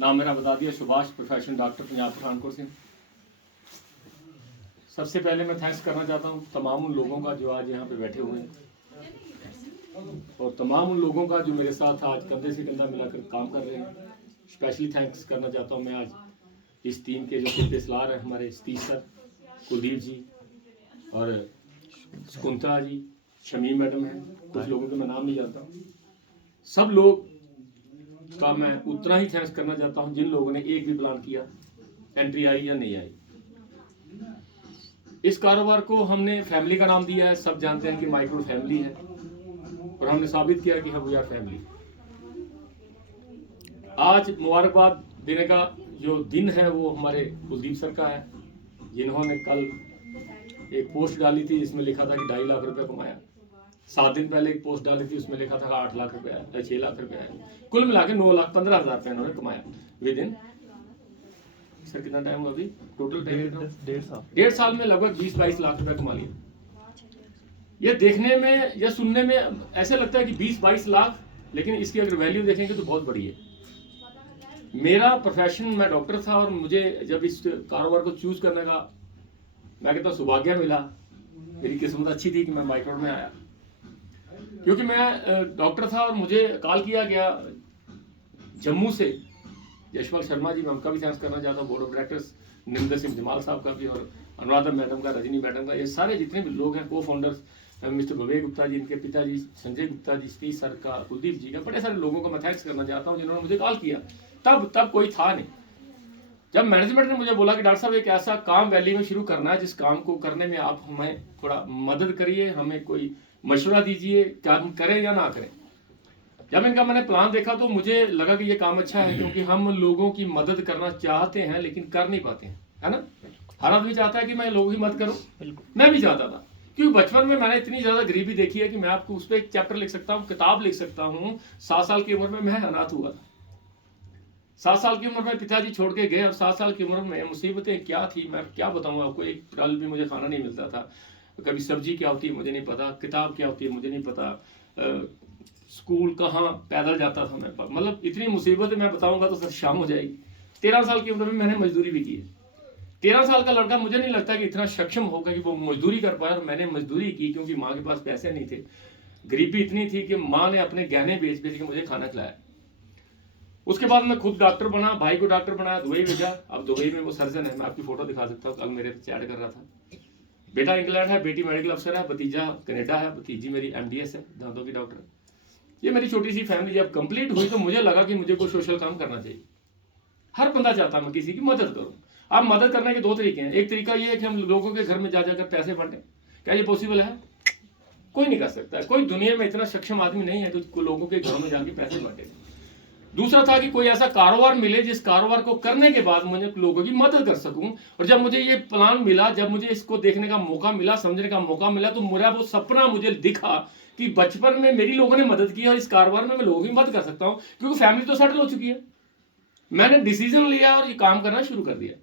नाम मेरा बता दिया, सुभाष, प्रोफेशन डॉक्टर, पंजाब पठानकोट से। सबसे पहले मैं थैंक्स करना चाहता हूँ तमाम उन लोगों का जो आज यहाँ पे बैठे हुए हैं, और तमाम उन लोगों का जो मेरे साथ आज कंधे से कंधा मिलाकर काम कर रहे हैं। स्पेशली थैंक्स करना चाहता हूँ मैं आज इस टीम के जो सिरते सलार हैं, हमारे सतीश सर, कुलदीप जी और शकुंतला जी, शमीम मैडम है, कुछ लोगों के मैं नाम नहीं जानता। सब लोग का मैं उतना ही थैंक्स करना चाहता हूं जिन लोगों ने एक भी प्लान किया, एंट्री आई या नहीं आई। इस कारोबार को हमने फैमिली का नाम दिया है। सब जानते हैं कि माइक्रो फैमिली है, और हमने साबित किया कि हम वी आर फैमिली। आज मुबारकबाद देने का जो दिन है वो हमारे कुलदीप सर का है, जिन्होंने कल एक पोस्ट डाली थी जिसमें लिखा था कि 2.5 लाख रुपया कमाया। 7 दिन पहले एक पोस्ट डाली थी, उसमें लिखा था 8 लाख रुपया है, 6 लाख रुपया है। कुल मिला के 9,15,000 रुपया इन्होंने कमाया विद इन, सर कितना टाइम हुआ अभी टोटल टाइम? 1.5 साल में लगभग 20-22 लाख रुपया कमा लिया। ये देखने में या सुनने में ऐसे लगता है कि 20-22 लाख, लेकिन इसकी अगर वैल्यू देखेंगे तो बहुत बड़ी है। मेरा प्रोफेशन, मैं डॉक्टर था, और मुझे जब इस कारोबार को चूज करने का मैं कहता हूँ सौभाग्य मिला, मेरी किस्मत अच्छी थी कि मैं माइक्रोड में आया, क्योंकि मैं डॉक्टर था और मुझे कॉल किया गया जम्मू से, यशपाल शर्मा जी, मैं उनका भी थैंक्स करना चाहता हूँ, board of directors, Ninder Singh Jamal साहब का भी, और अनुराधा मैडम का, रजनी मैडम का, ये सारे जितने भी लोग हैं को फाउंडर्स, मिस्टर भवेक गुप्ता जी, इनके पिताजी संजय गुप्ता जी, सतीश सर का, कुलदीप जी का, बड़े सारे लोगों का मैं थैंक्स करना चाहता हूँ जिन्होंने मुझे कॉल किया। तब कोई था नहीं। जब मैनेजमेंट ने मुझे बोला कि डॉक्टर साहब एक ऐसा काम वैली में शुरू करना है जिस काम को करने में आप हमें थोड़ा मदद करिए, हमें कोई मशवरा दीजिए, क्या हम करें या ना करें। जब इनका मैंने प्लान देखा तो मुझे लगा कि ये काम अच्छा है, क्योंकि हम लोगों की मदद करना चाहते हैं लेकिन कर नहीं पाते हैं, है ना। हर आदमी चाहता है कि मैं लोगों की मदद करूं, मैं भी चाहता था, क्योंकि बचपन में मैंने इतनी ज्यादा गरीबी देखी है कि मैं आपको उस पर एक चैप्टर लिख सकता हूँ, किताब लिख सकता हूँ। 7 साल की उम्र में मैं अनाथ हुआ था। 7 साल की उम्र में पिताजी छोड़ के गए, और 7 साल की उम्र में मुसीबतें क्या थी मैं क्या बताऊँ आपको। एक पल भी मुझे खाना नहीं मिलता था, कभी सब्जी क्या होती है मुझे नहीं पता, किताब क्या होती है मुझे नहीं पता, स्कूल कहाँ पैदल जाता था मैं, मतलब इतनी मुसीबतें मैं बताऊंगा तो फिर शाम हो जाएगी। 13 साल की उम्र में मैंने मजदूरी भी की है। 13 साल का लड़का मुझे नहीं लगता कि इतना सक्षम होगा कि वो मजदूरी कर पाया, और मैंने मजदूरी की क्योंकि माँ के पास पैसे नहीं थे। गरीबी इतनी थी कि माँ ने अपने गहने बेच बेच के मुझे खाना खिलाया। उसके बाद मैं खुद डॉक्टर बना, भाई को डॉक्टर बनाया, दुबई भेजा। अब दुबई में वो सर्जन है, मैं आपकी फोटो दिखा सकता हूँ, कल मेरे चैट कर रहा था। बेटा इंग्लैंड है, बेटी मेडिकल अफसर है, भतीजा कनाडा है, भतीजी मेरी MDS है, दांतों की डॉक्टर। ये मेरी छोटी सी फैमिली जब कंप्लीट हुई तो मुझे लगा कि मुझे कोई सोशल काम करना चाहिए। हर बंदा चाहता है मैं किसी की मदद करूं। अब मदद करने के 2 तरीके हैं। एक तरीका ये है कि हम लोगों के घर में जा जाकर पैसे बांटें। क्या ये पॉसिबल है? कोई नहीं कर सकता। कोई दुनिया में इतना सक्षम आदमी नहीं है तो लोगों के घरों में जाके पैसे बांटे। दूसरा था कि कोई ऐसा कारोबार मिले जिस कारोबार को करने के बाद मुझे लोगों की मदद कर सकूं। और जब मुझे ये प्लान मिला, जब मुझे इसको देखने का मौका मिला, समझने का मौका मिला, तो मेरा वो सपना मुझे दिखा कि बचपन में मेरी लोगों ने मदद की और इस कारोबार में मैं लोगों की मदद कर सकता हूं, क्योंकि फैमिली तो सेटल हो चुकी है। मैंने डिसीजन लिया और ये काम करना शुरू कर दिया।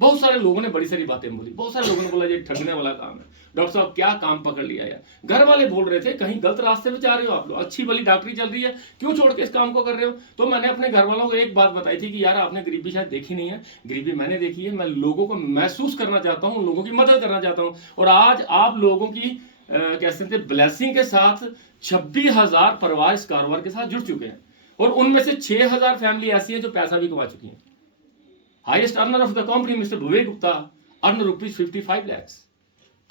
बहुत सारे लोगों ने बड़ी सारी बातें बोली, बहुत सारे लोगों ने बोला ये ठगने वाला काम है, डॉक्टर साहब क्या काम पकड़ लिया यार। घर वाले बोल रहे थे कहीं गलत रास्ते पे जा रहे हो आप लोग, अच्छी भली डॉक्टरी चल रही है, क्यों छोड़ के इस काम को कर रहे हो। तो मैंने अपने घर वालों को एक बात बताई थी कि यार आपने गरीबी शायद देखी नहीं है, गरीबी मैंने देखी है। मैं लोगों को महसूस करना चाहता हूँ, लोगों की मदद करना चाहता हूँ। और आज आप लोगों की कह सकते हैं ब्लेसिंग के साथ 26,000 परिवार इस कारोबार के साथ जुड़ चुके हैं, और उनमें से 6,000 फैमिली ऐसी है जो पैसा भी कमा चुकी है। Highest earner of the company mister Bhavek Gupta earn rupees 55 lakhs।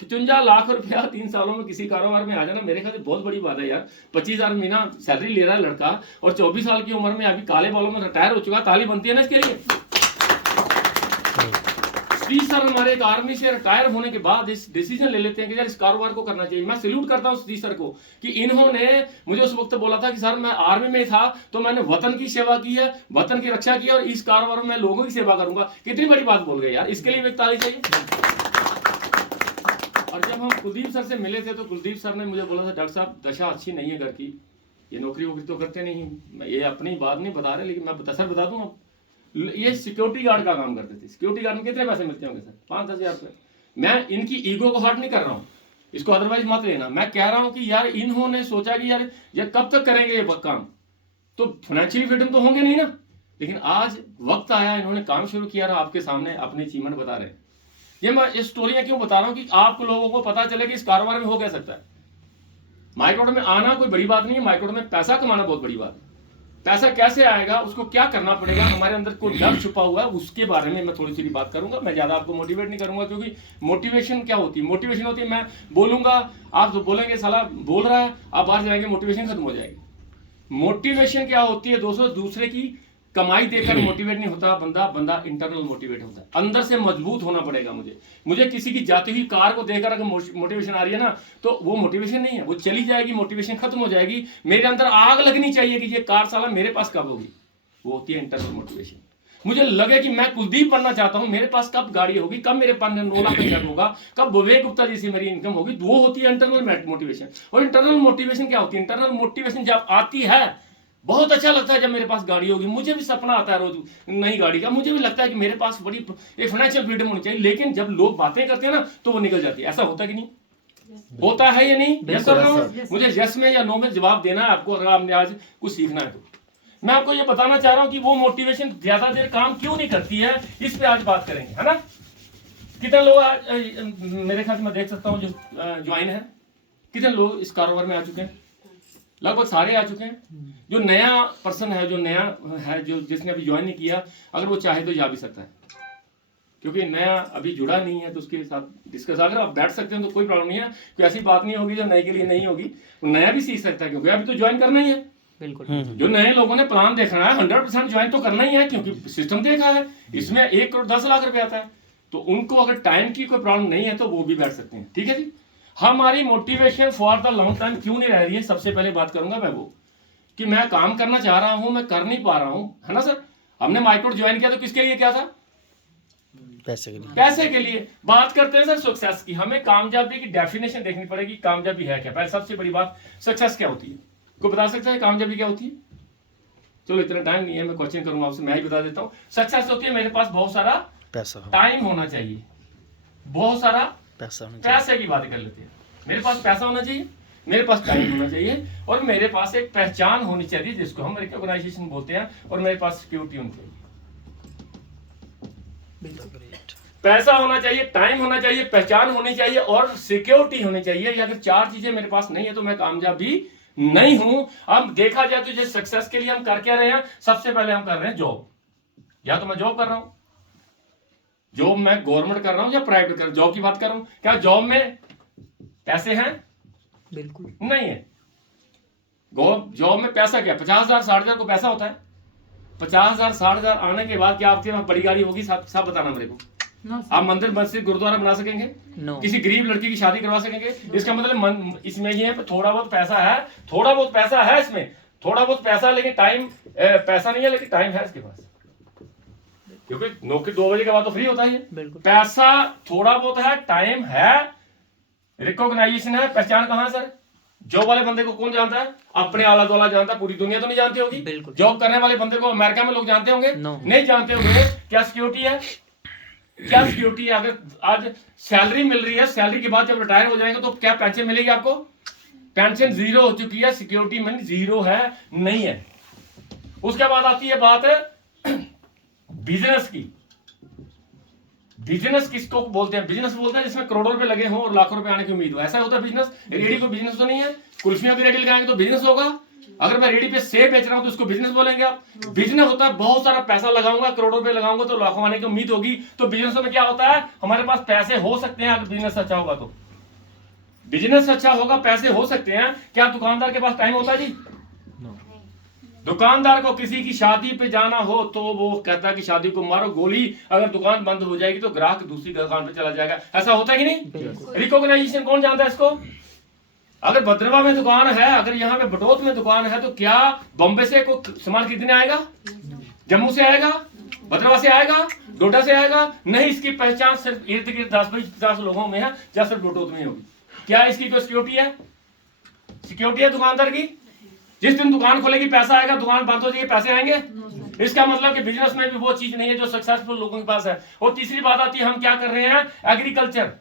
55 lakh रुपया 3 सालों में किसी कारोबार में आ जाना मेरे ख्याल से बहुत बड़ी बात है यार। 25,000 महीना सैलरी ले रहा है लड़का, और 24 साल की उम्र में अभी काले बालों में रिटायर हो चुका। ताली बनती है ना इसके लिए। सतीश सर हमारे एक आर्मी से रिटायर होने के बाद इस डिसीजन ले लेते हैं कि यार इस कारोबार को करना चाहिए। मैं सैल्यूट करता हूं सतीश सर को कि इन्होंने मुझे उस वक्त बोला था कि सर मैं आर्मी में था तो मैंने वतन की सेवा की है, वतन की रक्षा की, और इस कारोबार में मैं लोगों की सेवा करूंगा। कितनी बड़ी बात बोल गए यार, इसके लिए भी ताली चाहिए। और जब हम कुलदीप सर से मिले थे तो कुलदीप सर ने मुझे बोला था डॉक्टर साहब दशा अच्छी नहीं है घर की, ये नौकरी वोकरी तो करते नहीं, ये अपनी बात नहीं बता रहे, लेकिन मैं सर बता दूं, ये सिक्योरिटी गार्ड का काम करते थे। सिक्योरिटी गार्ड में कितने पैसे मिलते होंगे सर? 5-10 हज़ार रुपये। मैं इनकी ईगो को हर्ट नहीं कर रहा हूँ, इसको अदरवाइज मत लेना। मैं कह रहा हूँ कि यार इन्होंने सोचा कि यार ये कब तक करेंगे ये काम, तो फाइनेंशियली फ्रीडम तो होंगे नहीं ना। लेकिन आज वक्त आया, इन्होंने काम शुरू किया और आपके सामने अपने अचीवमेंट बता रहे हैं। ये मैं इस स्टोरियां क्यों बता रहा हूं कि आप लोगों को पता चले कि इस कारोबार में हो क्या सकता है। माइक्रोडॉट में आना कोई बड़ी बात नहीं है, माइक्रोडॉट में पैसा कमाना बहुत बड़ी बात है। पैसा कैसे आएगा, उसको क्या करना पड़ेगा, हमारे अंदर कोई डर छुपा हुआ है, उसके बारे में मैं थोड़ी सी बात करूंगा। मैं ज्यादा आपको मोटिवेट नहीं करूंगा, क्योंकि मोटिवेशन क्या होती है, मोटिवेशन होती है मैं बोलूंगा, आप जो बोलेंगे साला बोल रहा है, आप बाहर जाएंगे मोटिवेशन खत्म हो जाएगी। मोटिवेशन क्या होती है दोस्तों, दूसरे की कमाई देकर मोटिवेट नहीं होता बंदा, बंदा इंटरनल मोटिवेट होता है। अंदर से मजबूत होना पड़ेगा। मुझे किसी की जाती हुई कार को देखकर अगर मोटिवेशन आ रही है ना, तो वो मोटिवेशन नहीं है, वो चली जाएगी, मोटिवेशन खत्म हो जाएगी। मेरे अंदर आग लगनी चाहिए कि ये कार साला मेरे पास कब होगी, वो होती है इंटरनल मोटिवेशन। मुझे लगे कि मैं कुलदीप बनना चाहता हूं, मेरे पास कब गाड़ी होगी, कब मेरे पास 9 लाख का चेक होगा, कब विवेक गुप्ता जैसी मेरी इनकम होगी, वो होती है इंटरनल मोटिवेशन। और इंटरनल मोटिवेशन क्या होती है, इंटरनल मोटिवेशन जब आती है, बहुत अच्छा लगता है जब मेरे पास गाड़ी होगी। मुझे भी सपना आता है रोज नई गाड़ी का, मुझे भी लगता है कि मेरे पास बड़ी एक फाइनेंशियल फ्रीडम होनी चाहिए। लेकिन जब लोग बातें करते हैं ना, तो वो निकल जाती है। ऐसा होता कि नहीं होता है या नहीं? मुझे यस में या नो में जवाब देना है आपको, अगर आपने आज कुछ सीखना है तो। मैं आपको ये बताना चाह रहा हूं कि वो मोटिवेशन ज्यादा देर काम क्यों नहीं करती है, इस पे आज बात करेंगे, है ना। कितने लोग आज मेरे ख्याल से मैं देख सकता हूँ जो ज्वाइन है, कितने लोग इस कारोबार में आ चुके हैं? लगभग सारे आ चुके हैं। जो नया पर्सन है, जो नया है, जो जिसने अभी ज्वाइन नहीं किया, अगर वो चाहे तो जा भी सकता है, क्योंकि नया अभी जुड़ा नहीं है, तो उसके साथ डिस्कस अगर आप बैठ सकते हैं तो कोई प्रॉब्लम नहीं है। कोई ऐसी बात नहीं होगी जो नए के लिए नहीं होगी, वो नया भी सीख सकता है, क्योंकि अभी तो ज्वाइन करना ही है। बिल्कुल। जो नए लोगों ने प्लान देखना है, 100% ज्वाइन तो करना ही है, क्योंकि सिस्टम देखा है, इसमें 1 करोड़ 10 लाख रुपए आता है। तो उनको अगर टाइम की कोई प्रॉब्लम नहीं है तो वो भी बैठ सकते हैं, ठीक है जी। हमारी motivation for the long time क्यों नहीं रह रही है, सबसे पहले बात करूंगा मैं वो, कि मैं काम करना चाह रहा हूं, मैं कर नहीं पा रहा हूं, है ना सर। हमने माइक्रोड ज्वाइन किया तो किसके लिए क्या था? पैसे के लिए। पैसे के लिए। बात करते हैं सर सक्सेस की। हमें कामयाबी की डेफिनेशन देखनी पड़ेगी, कामयाबी है क्या। पहले सबसे बड़ी बात, सक्सेस क्या होती है, कोई बता सकता है कामयाबी क्या होती है? चलो इतना टाइम नहीं है, मैं क्वेश्चन करूंगा आपसे, मैं ही बता देता हूँ। सक्सेस होती है मेरे पास बहुत सारा पैसा, टाइम होना चाहिए, बहुत सारा पैसा। पैसे की बात कर लेते हैं। मेरे पास पैसा होना चाहिए, मेरे पास टाइम होना चाहिए, और मेरे पास एक पहचान होनी चाहिए जिसको हम रिकॉग्नाइजेशन बोलते हैं, और मेरे पास सिक्योरिटी होनी चाहिए। पैसा होना चाहिए, टाइम होना चाहिए, पहचान होनी चाहिए और सिक्योरिटी होनी चाहिए। ये अगर 4 चीजें मेरे पास नहीं है तो मैं कामयाब भी नहीं हूं। अब देखा जाए तो जिस सक्सेस के लिए हम कर क्या रहे हैं, सबसे पहले हम कर रहे हैं जॉब। या तो मैं जॉब कर रहा हूं, जॉब मैं गवर्नमेंट कर रहा हूं या प्राइवेट कर रहा हूं, जॉब की बात कर रहा हूं। क्या जॉब में पैसे हैं? बिल्कुल नहीं है। जॉब में पैसा क्या, 50,000 60,000 को पैसा होता है? 50,000 60,000 आने के बाद क्या आपके पास बड़ी गाड़ी होगी? सब बताना मेरे को। आप मंदिर मस्जिद गुरुद्वारा बना सकेंगे? किसी गरीब लड़की की शादी करवा सकेंगे? इसका मतलब इसमें ये है थोड़ा बहुत पैसा है, थोड़ा बहुत पैसा है इसमें, थोड़ा बहुत पैसा, लेकिन टाइम पैसा नहीं है, लेकिन टाइम है इसके पास, क्योंकि नौकरी 2 बजे के बाद तो फ्री होता है। पैसा थोड़ा बहुत है, टाइम है, रिकॉग्नाइजेशन है, पहचान कहां है सर? जॉब वाले बंदे को कौन जानता है? अपने आला दोला जानता है, पूरी दुनिया तो नहीं जानती होगी। जॉब करने वाले बंदे को अमेरिका में लोग जानते होंगे? नहीं जानते होंगे। क्या सिक्योरिटी है? क्या सिक्योरिटी है? अगर आज सैलरी मिल रही है, सैलरी के बाद जब रिटायर हो जाएंगे तो क्या पेंशन मिलेगी आपको? पेंशन 0 हो चुकी है, सिक्योरिटी मनी 0 है, नहीं है। उसके बाद आती है बात बिजनेस की। बिजनेस किसको बोलते हैं? बिजनेस बोलते हैं जिसमें करोड़ों रुपए लगे हों और लाखों रुपए आने की उम्मीद हो, ऐसा होता है बिजनेस। रेडी को बिजनेस तो नहीं है, कुल्फियों की रेडी लगाएंगे तो बिजनेस होगा। अगर मैं रेडी पे सेब बेच रहा हूं तो उसको बिजनेस बोलेंगे आप। बिजनेस होता है बहुत सारा पैसा लगाऊंगा, करोड़ों रुपए लगाऊंगा तो लाखों आने की उम्मीद होगी। तो बिजनेस में क्या होता है, हमारे पास पैसे हो सकते हैं अगर बिजनेस अच्छा होगा तो। बिजनेस अच्छा होगा, पैसे हो सकते हैं। क्या दुकानदार के पास टाइम होता है जी? दुकानदार को किसी की शादी पे जाना हो तो वो कहता है कि शादी को मारो गोली, अगर दुकान बंद हो जाएगी तो ग्राहक दूसरी दुकान पे चला जाएगा। ऐसा होता है कि नहीं? रिकॉग्नाइजेशन कौन जानता है इसको? अगर भद्रवा में दुकान है, अगर यहाँ पे बटोत में दुकान है, तो क्या बॉम्बे से कोई सामान खरीदने आएगा? जम्मू से आएगा? भद्रवा से आएगा? डोडा से आएगा? नहीं। इसकी पहचान सिर्फ इर्द गिर्द 10-20-50 लोगों में है, या सिर्फ बटोत में होगी। क्या इसकी कोई सिक्योरिटी है? सिक्योरिटी है दुकानदार की? जिस दिन दुकान खोलेगी पैसा आएगा, दुकान बंद हो जाएगी पैसे आएंगे? इसका मतलब कि बिजनेस में भी वो चीज नहीं है जो सक्सेसफुल लोगों के पास है। और तीसरी बात आती है, हम क्या कर रहे हैं? एग्रीकल्चर।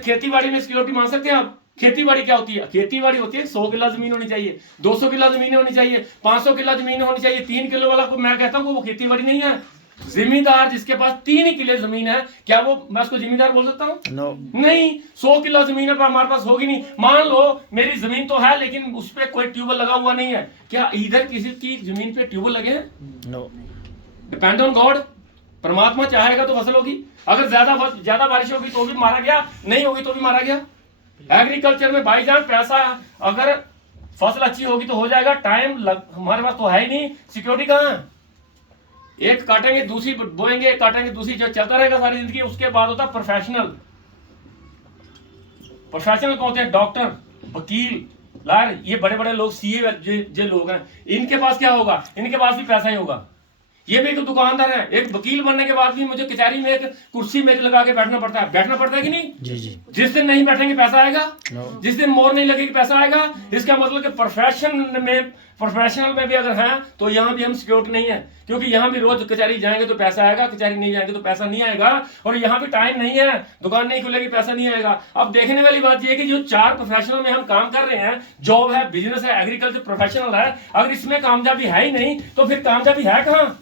खेती बाड़ी में सिक्योरिटी मान सकते हैं आप? खेती बाड़ी क्या होती है? खेती बाड़ी होती है 100 किला जमीन होनी चाहिए, 200 किला जमीन होनी चाहिए, 500 किला जमीन होनी चाहिए। 3 किलो वाला को मैं कहता हूँ वो खेती बाड़ी नहीं है। जिम्मेदार जिसके पास 3 ही किले जमीन है, क्या वो मैं उसको जिम्मेदार बोल सकता हूँ? नहीं। 100 किला जमीन है पर हमारे पास होगी नहीं। मान लो मेरी जमीन तो है लेकिन उस पर कोई ट्यूबवेल लगा हुआ नहीं है, क्या इधर किसी की जमीन पे ट्यूबवेल लगे हैं? नो। Depend on God. परमात्मा चाहेगा तो फसल होगी। अगर ज्यादा बारिश होगी तो भी मारा गया, नहीं होगी तो भी मारा गया। एग्रीकल्चर में भाईजान पैसा, अगर फसल अच्छी होगी तो हो जाएगा, हमारे पास तो है ही नहीं। सिक्योरिटी कहाँ है? एक काटेंगे दूसरी बोएंगे, एक काटेंगे दूसरी, जो चलता रहेगा सारी जिंदगी। उसके बाद होता है प्रोफेशनल। प्रोफेशनल कौन होते हैं? डॉक्टर, वकील, लॉयर, ये बड़े बड़े लोग, सीए जो लोग हैं, इनके पास क्या होगा? इनके पास भी पैसा ही होगा। ये भी एक दुकानदार है। एक वकील बनने के बाद भी मुझे कचहरी में एक कुर्सी मेज लगा के बैठना पड़ता है। बैठना पड़ता है कि नहीं? जी जी। जिस दिन नहीं बैठेंगे पैसा आएगा, जिस दिन मोर नहीं लगेगी पैसा आएगा। इसका मतलब कि प्रोफेशनल में भी अगर है तो यहाँ भी हम सिक्योरिटी नहीं है, क्योंकि यहाँ भी रोज कचहरी जाएंगे तो पैसा आएगा, कचहरी नहीं जाएंगे तो पैसा नहीं आएगा। और यहाँ भी टाइम नहीं है, दुकान नहीं खुलेगी पैसा नहीं आएगा। अब देखने वाली बात यह है कि जो 4 प्रोफेशनल में हम काम कर रहे हैं, जॉब है, बिजनेस है, एग्रीकल्चर प्रोफेशनल है, अगर इसमें कामयाबी है ही नहीं तो फिर कामयाबी है कहाँ?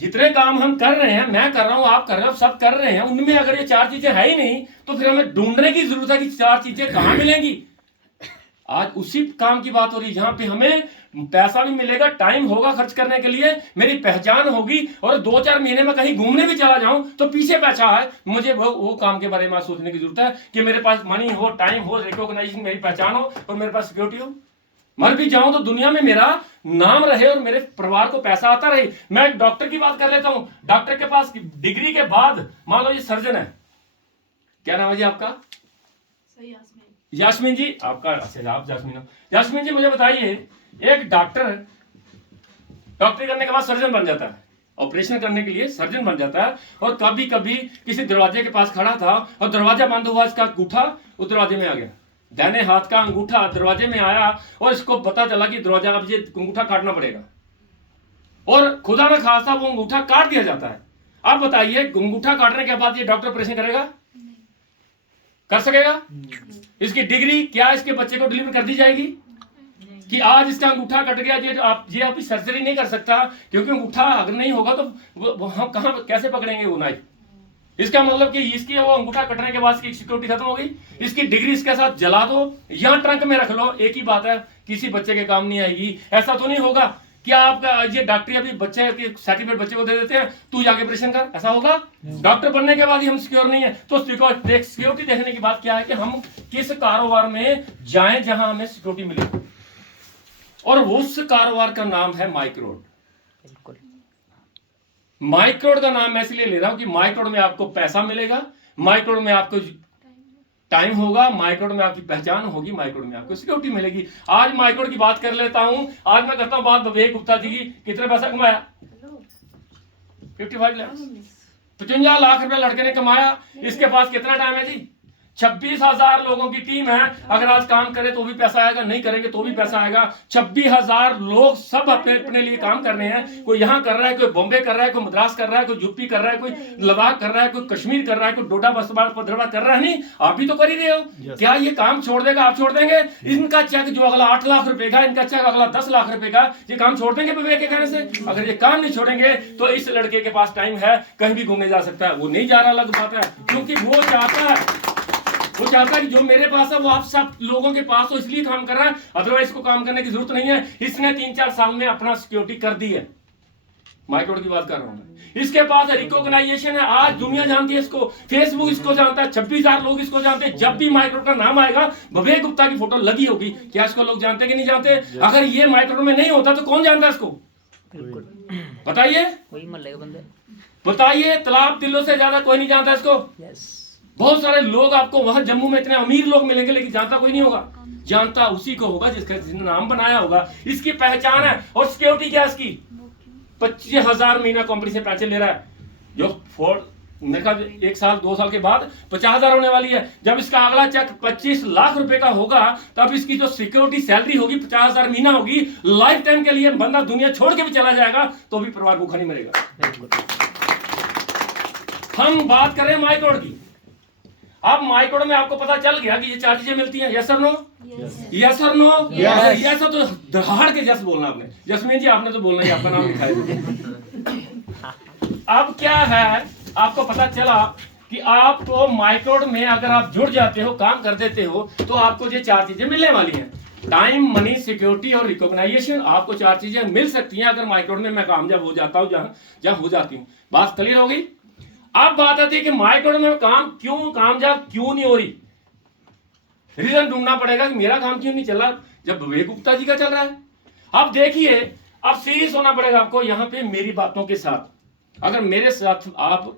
जितने काम हम कर रहे हैं, मैं कर रहा हूं, आप कर रहे हो, सब कर रहे हैं, उनमें अगर ये 4 चीजें है ही नहीं तो फिर हमें ढूंढने की जरूरत है कि 4 चीजें कहां मिलेंगी। आज उसी काम की बात हो रही है जहां पे हमें पैसा भी मिलेगा, टाइम होगा खर्च करने के लिए, मेरी पहचान होगी, और 2-4 महीने में कहीं घूमने भी चला जाऊं तो पीछे पैसा है। मुझे वो काम के बारे में सोचने की जरूरत है कि मेरे पास मनी हो, टाइम हो, रिकॉग्नाइजेशन, मेरी पहचान हो और मेरे पास सिक्योरिटी हो। मर भी जाऊं तो दुनिया में मेरा नाम रहे और मेरे परिवार को पैसा आता रहे। मैं एक डॉक्टर की बात कर लेता हूं। डॉक्टर के पास डिग्री के बाद मान लो ये सर्जन है, क्या नाम है जी आपका? यास्मीन जी आपका? अच्छा आप यास्मीन हो। यास्मीन जी मुझे बताइए, एक डॉक्टर डॉक्टरी करने के बाद सर्जन बन जाता है, ऑपरेशन करने के लिए सर्जन बन जाता है, और कभी कभी किसी दरवाजे के पास खड़ा था और दरवाजा बंद हुआ, इसका अंगूठा उस दरवाजे में आ गया, दाहिने हाथ का अंगूठा दरवाजे में आया और इसको पता चला कि दरवाजा, अब ये अंगूठा काटना पड़ेगा, और खुदा न खास्ता वो अंगूठा काट दिया जाता है। अब बताइए अंगूठा काटने के बाद ये डॉक्टर ऑपरेशन करेगा? कर सकेगा? इसकी डिग्री क्या इसके बच्चे को डिलीवर कर दी जाएगी कि आज इसका अंगूठा कट गया, ये अभी सर्जरी नहीं कर सकता, क्योंकि अंगूठा अगर नहीं होगा तो हम कहां कैसे पकड़ेंगे वो नाइफ? इसका मतलब कि इसकी वो अंगूठा कटने के बाद इसकी सिक्योरिटी खत्म हो गई। इसकी डिग्री इसके साथ जला दो या ट्रंक में रख लो, एक ही बात है, किसी बच्चे के काम नहीं आएगी। ऐसा तो नहीं होगा कि आपका ये डॉक्टरी अभी बच्चे के सर्टिफिकेट बच्चे को दे देते हैं, तू जाके ऑपरेशन कर, ऐसा होगा? डॉक्टर बनने के बाद ही हम सिक्योर नहीं है। तो सिक्योरिटी देखने की बात क्या है कि हम किस कारोबार में जाएं जहां हमें सिक्योरिटी मिले, और उस कारोबार का नाम है माइक्रोड। माइक्रोड का नाम मैं इसलिए ले रहा हूं कि माइक्रोड में आपको पैसा मिलेगा, माइक्रोड में आपको टाइम होगा, माइक्रोड में आपकी पहचान होगी, माइक्रोड में आपको सिक्योरिटी मिलेगी। आज माइक्रोड की बात कर लेता हूं। आज मैं करता हूं बात विवेक गुप्ता जी की। कितने पैसा कमाया? 55 लाख, 55 लाख रुपए लड़के ने कमाया। इसके पास कितना टाइम है जी? 26,000 लोगों की टीम है। अगर आज काम करे तो भी पैसा आएगा, नहीं करेंगे तो भी पैसा आएगा। 26,000 लोग सब अपने अपने लिए काम कर रहे हैं। कोई यहाँ कर रहा है, कोई बॉम्बे कर रहा है, कोई मद्रास कर रहा है, कोई यूपी कर रहा है, कोई लद्दाख कर रहा है, कोई कश्मीर कर रहा है, कोई डोडा बसवाड़ पदरवा कर रहा है। नहीं, आप भी तो कर ही रहे हो। क्या ये काम छोड़ देगा? आप छोड़ देंगे? इनका चेक जो अगला 8 लाख रुपए का, इनका चेक अगला 10 लाख रुपए का, ये काम छोड़ देंगे विवेक के कहने से? अगर ये काम नहीं छोड़ेंगे तो इस लड़के के पास टाइम है, कहीं भी घूमने जा सकता है। वो नहीं जा रहा, अलग बात है, क्योंकि वो चाहता है कि जो मेरे पास है वो आप सब लोगों के पास हो, इसलिए काम कर रहा है। अदरवाइज इसको काम करने की जरूरत नहीं है। इसने 3-4 साल में अपना सिक्योरिटी कर दी है। माइक्रोड की बात कर रहा हूं मैं। इसके पास रिकॉग्नाइजेशन है, आज दुनिया जानती है इसको, फेसबुक इसको जानता है, 26,000 लोग इसको जानते हैं। जब भी माइक्रोड का नाम आएगा विवेक गुप्ता की फोटो लगी होगी। क्या इसको लोग जानते कि नहीं जानते? अगर ये माइक्रोड में नहीं होता तो कौन जानता है इसको? बताइए, वही मल्ले के बंदे बताइए। तालाब दिलों से ज्यादा कोई नहीं जानता इसको। बहुत सारे लोग आपको वहां जम्मू में इतने अमीर लोग मिलेंगे, लेकिन जानता कोई नहीं होगा। जानता उसी को होगा जिसने नाम बनाया होगा, इसकी पहचान है। और सिक्योरिटी क्या इसकी? 25,000 महीना कंपनी से पैसे ले रहा है, जो मेरे ख्याल 1 साल 2 साल के बाद 50,000 होने वाली है। जब इसका अगला चेक 25 लाख रुपए का होगा, तब इसकी जो सिक्योरिटी सैलरी होगी 50,000 महीना होगी। लाइफ टाइम के लिए बंदा दुनिया छोड़ के भी चला जाएगा तो भी परिवार भूखा नहीं मरेगा। हम बात करें माइक्रोड की। अब माइक्रोड में आपको पता चल गया कि ये 4 चीजें मिलती हैं, यस और नो? यस और नो? यस तो दहाड़ के यस बोलना आपने। जसमीन जी आपने तो बोलना ही, आपका नाम लिखा है। अब क्या है, आपको पता चला कि आपको माइक्रोड में अगर आप जुड़ जाते हो, काम कर देते हो, तो आपको ये 4 चीजें मिलने वाली हैं। टाइम, मनी, सिक्योरिटी और रिकॉग्नाइजेशन। आपको 4 चीजें मिल सकती हैं अगर माइक्रोड में मैं कामयाब हो जाता हूं, जहां हो जाती हूं। बात क्लियर हो गई? अब बात आती है कि माइक्रोड में काम क्यों कामयाब क्यों नहीं हो रही। रीजन ढूंढना पड़ेगा कि मेरा काम क्यों नहीं चल रहा जब विवेक गुप्ता जी का चल रहा है। अब देखिए, अब सीरियस होना पड़ेगा आपको यहां पे मेरी बातों के साथ। अगर मेरे साथ आप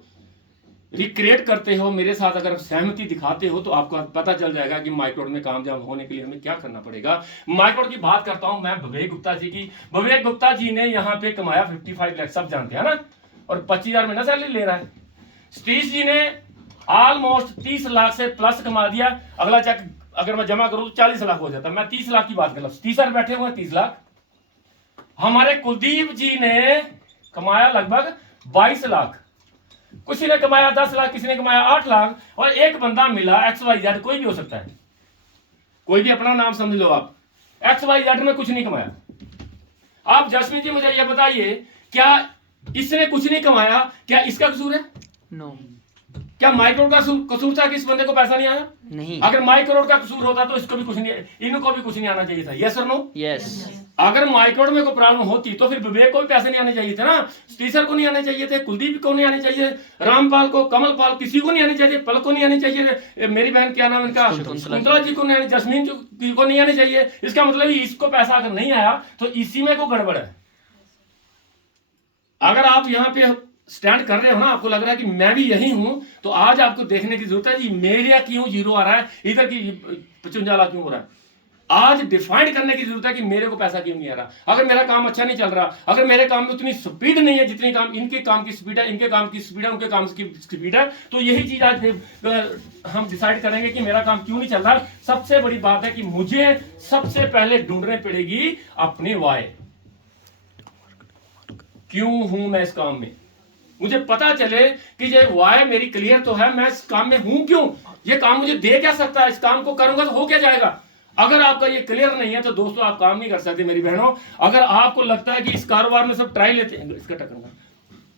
रिक्रिएट करते हो, मेरे साथ अगर सहमति दिखाते हो, तो आपको पता चल जाएगा कि माइक्रोड में कामयाब होने के लिए हमें क्या करना पड़ेगा। माइक्रोड की बात करता हूं मैं विवेक गुप्ता जी की। विवेक गुप्ता जी ने यहाँ पे कमाया 55 लाख, सब जानते हैं ना, और 25,000 महीना सैलरी ले रहा है। सतीश जी ने ऑलमोस्ट 30 लाख से प्लस कमा दिया। अगला चेक अगर मैं जमा करूं तो 40 लाख हो जाता। मैं 30 लाख की बात कर रहा हूं, 30 साल बैठे हुए हैं, 30 लाख। हमारे कुलदीप जी ने कमाया लगभग 22 लाख, किसी ने कमाया 10 लाख, किसी ने कमाया 8 लाख, और एक बंदा मिला XYZ, कोई भी हो सकता है, कोई भी अपना नाम समझ लो आप, XYZ में कुछ नहीं कमाया। आप जसमीन जी मुझे ये बताइए, क्या इसने कुछ नहीं कमाया, क्या इसका कसूर है? नो। क्या माइक्रोड का कसूर था कि इस बंदे को पैसा नहीं आया? नहीं। अगर माइक्रोड का कसूर होता तो इसको भी कुछ नहीं, इनको भी कुछ नहीं आना चाहिए था। यस और नो? यस। अगर माइक्रोड में कोई प्रॉब्लम होती तो फिर विवेक को भी पैसे नहीं आने चाहिए थे ना, स्टीसर को नहीं आने चाहिए थे, कुलदीप को नहीं आने चाहिए, रामपाल को, कमलपाल, किसी को नहीं आने चाहिए, पल को नहीं आने चाहिए, मेरी बहन क्या नाम इनका, शकुंतला जी को नहीं आने, जसमीन जी को नहीं आने चाहिए। इसका मतलब इसको पैसा अगर नहीं आया तो इसी में को गड़बड़ है। अगर आप यहाँ पे स्टैंड कर रहे हो ना, आपको लग रहा है कि मैं भी यही हूं, तो आज आपको देखने की जरूरत है कि मेरा क्यों 0 आ रहा है, इधर की 55 लाख क्यों हो रहा है। आज डिफाइन करने की जरूरत है कि मेरे को पैसा क्यों नहीं आ रहा। अगर मेरा काम अच्छा नहीं चल रहा, अगर मेरे काम में उतनी स्पीड नहीं है जितनी काम इनके काम की स्पीड है, इनके काम की स्पीड है, उनके काम की स्पीड है, तो यही चीज आज हम डिसाइड करेंगे कि मेरा काम क्यों नहीं चल रहा। सबसे बड़ी बात है कि मुझे सबसे पहले ढूंढने पड़ेगी अपनी वाय, क्यों हूं मैं इस काम में। मुझे पता चले कि ये वाय मेरी क्लियर तो है, मैं इस काम में हूं क्यों, ये काम मुझे दे क्या सकता है, इस काम को करूंगा तो हो क्या जाएगा। अगर आपका ये क्लियर नहीं है तो दोस्तों आप काम नहीं कर सकते। मेरी बहनों, अगर आपको लगता है कि इस कारोबार में सब ट्राई लेते हैं, इसका टकराना,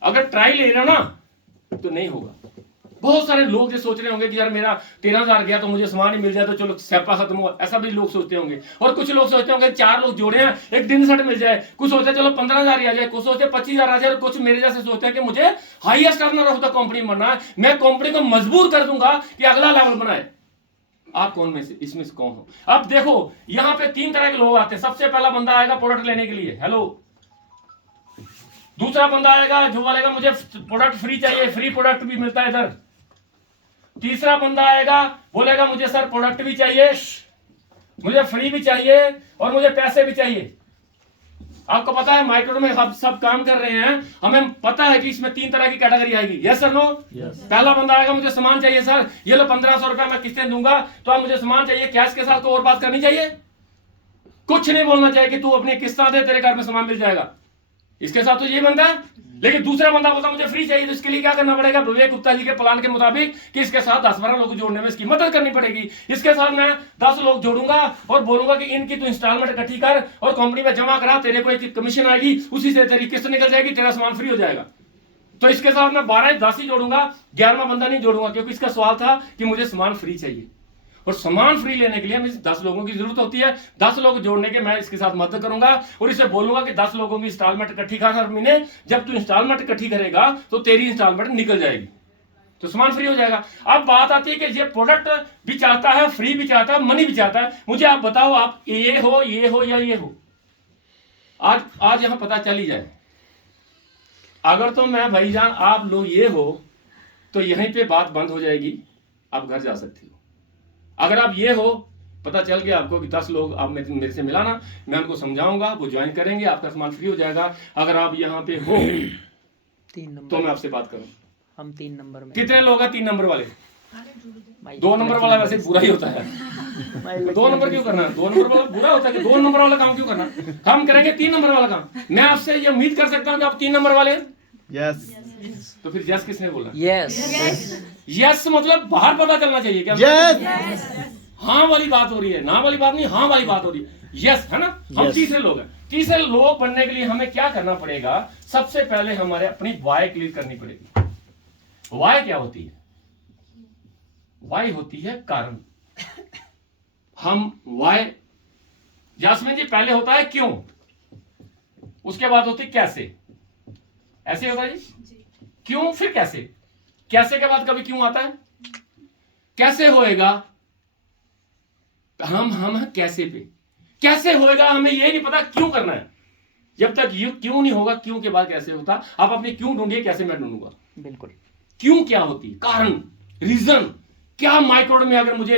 अगर ट्राई ले रहे हो ना तो नहीं होगा। बहुत सारे लोग जो सोच रहे होंगे कि यार मेरा 13,000 गया तो मुझे सामान ही मिल जाए तो चलो स्यापा खत्म हुआ, ऐसा भी लोग सोचते होंगे। और कुछ लोग सोचते होंगे 4 लोग जोड़े हैं, एक दिन सेट मिल जाए, कुछ सोचते हैं चलो 15,000 ही आ जाए, कुछ सोचते हैं 25,000 आ जाए, और कुछ मेरे जैसे सोचते हैं कि मुझे highest turnover of the company बनना है, मैं कंपनी को मजबूर कर दूंगा कि अगला लेवल बनाए। आप कौन में से इसमें से कौन हो? अब देखो यहां पे 3 तरह के लोग आते हैं। सबसे पहला बंदा आएगा प्रोडक्ट लेने के लिए, हेलो। दूसरा बंदा आएगा जो बोलेगा मुझे प्रोडक्ट फ्री चाहिए, फ्री प्रोडक्ट भी मिलता है इधर। तीसरा बंदा आएगा बोलेगा मुझे सर प्रोडक्ट भी चाहिए, मुझे फ्री भी चाहिए और मुझे पैसे भी चाहिए। आपको पता है माइक्रो में हम सब काम कर रहे हैं, हमें पता है कि इसमें 3 तरह की कैटेगरी आएगी। Yes sir no? पहला बंदा आएगा मुझे सामान चाहिए सर, ये लो 1500 रुपया मैं किस्तें दूंगा, तो आप मुझे सामान चाहिए, कैश के साथ को और बात करनी चाहिए, कुछ नहीं बोलना चाहिए कि तू अपनी किस्ता दे तेरे घर में सामान मिल जाएगा, इसके साथ तो ये बंदा है। लेकिन दूसरा बंदा बोलता मुझे फ्री चाहिए, तो इसके लिए क्या करना पड़ेगा, विवेक गुप्ता जी के प्लान के मुताबिक कि इसके साथ 10-12 लोग जोड़ने में इसकी मदद करनी पड़ेगी। इसके साथ मैं 10 लोग जोड़ूंगा और बोलूंगा कि इनकी तो इंस्टॉलमेंट इकट्ठी कर और कंपनी में जमा करा, तेरे को एक कमीशन आएगी, उसी से तेरी किस्त निकल जाएगी, तेरा सामान फ्री हो जाएगा। तो इसके साथ मैं 12-10 ही जोड़ूंगा, 11वां बंदा नहीं जोड़ूंगा, क्योंकि इसका सवाल था कि मुझे सामान फ्री चाहिए और सामान फ्री लेने के लिए हमें 10 लोगों की जरूरत होती है। 10 लोग जोड़ने के मैं इसके साथ मदद करूंगा और इसे बोलूंगा कि 10 लोगों की इंस्टॉलमेंट इकट्ठी कर हर महीने, जब तू इंस्टॉलमेंट इकट्ठी करेगा तो तेरी इंस्टॉलमेंट निकल जाएगी, तो सामान फ्री हो जाएगा। अब बात आती है कि ये प्रोडक्ट भी चाहता है, फ्री भी चाहता है, मनी भी चाहता है। मुझे आप बताओ, आप ये हो या ये हो? आज यहां पता चल ही जाए। अगर तो मैं भाईजान आप लोग ये हो तो यहीं पे बात बंद हो जाएगी, आप घर जा सकते हो। अगर आप ये हो, पता चल गया आपको कि 10 लोग आप मेरे से मिलाना, मैं उनको समझाऊंगा, वो ज्वाइन करेंगे, आपका सामान फ्री हो जाएगा। अगर आप यहाँ पे हो 3 नंबर तो मैं आपसे बात करूं। हम 3 नंबर में। कितने लोग हैं 3 नंबर वाले? 2 नंबर वाला वैसे बुरा ही होता है। 2 नंबर क्यों करना? 2 नंबर वाला बुरा होता है कि 2 नंबर वाला काम क्यों करना? हम करेंगे 3 नंबर वाला काम। मैं आपसे ये उम्मीद कर सकता हूँ कि आप 3 नंबर वाले हैं। यस तो फिर यस किसने बोला? यस यस मतलब बाहर पता चलना चाहिए क्या? यस हाँ वाली बात हो रही है, ना वाली बात नहीं, हाँ वाली बात हो रही है। यस है ना? हम Yes. तीसरे लोग हैं। तीसरे लोग बनने के लिए हमें क्या करना पड़ेगा? सबसे पहले हमारे अपनी वाई क्लियर करनी पड़ेगी। वाई क्या होती है? वाई होती है कारण। हम वाई, जासमीन जी, पहले होता है क्यों, उसके बाद होती कैसे। ऐसे होता है जी, क्यों फिर कैसे, कैसे के बाद कभी क्यों आता है। कैसे होएगा, हम हैं कैसे पे, कैसे होएगा हमें ये नहीं पता, क्यों करना है। जब तक ये क्यों नहीं होगा, क्यों के बाद कैसे होता। आप अपने क्यों ढूंढिए, कैसे मैं ढूंढूंगा। बिल्कुल। क्यों क्या होती है, कारण, रीजन। क्या माइक्रोड में अगर मुझे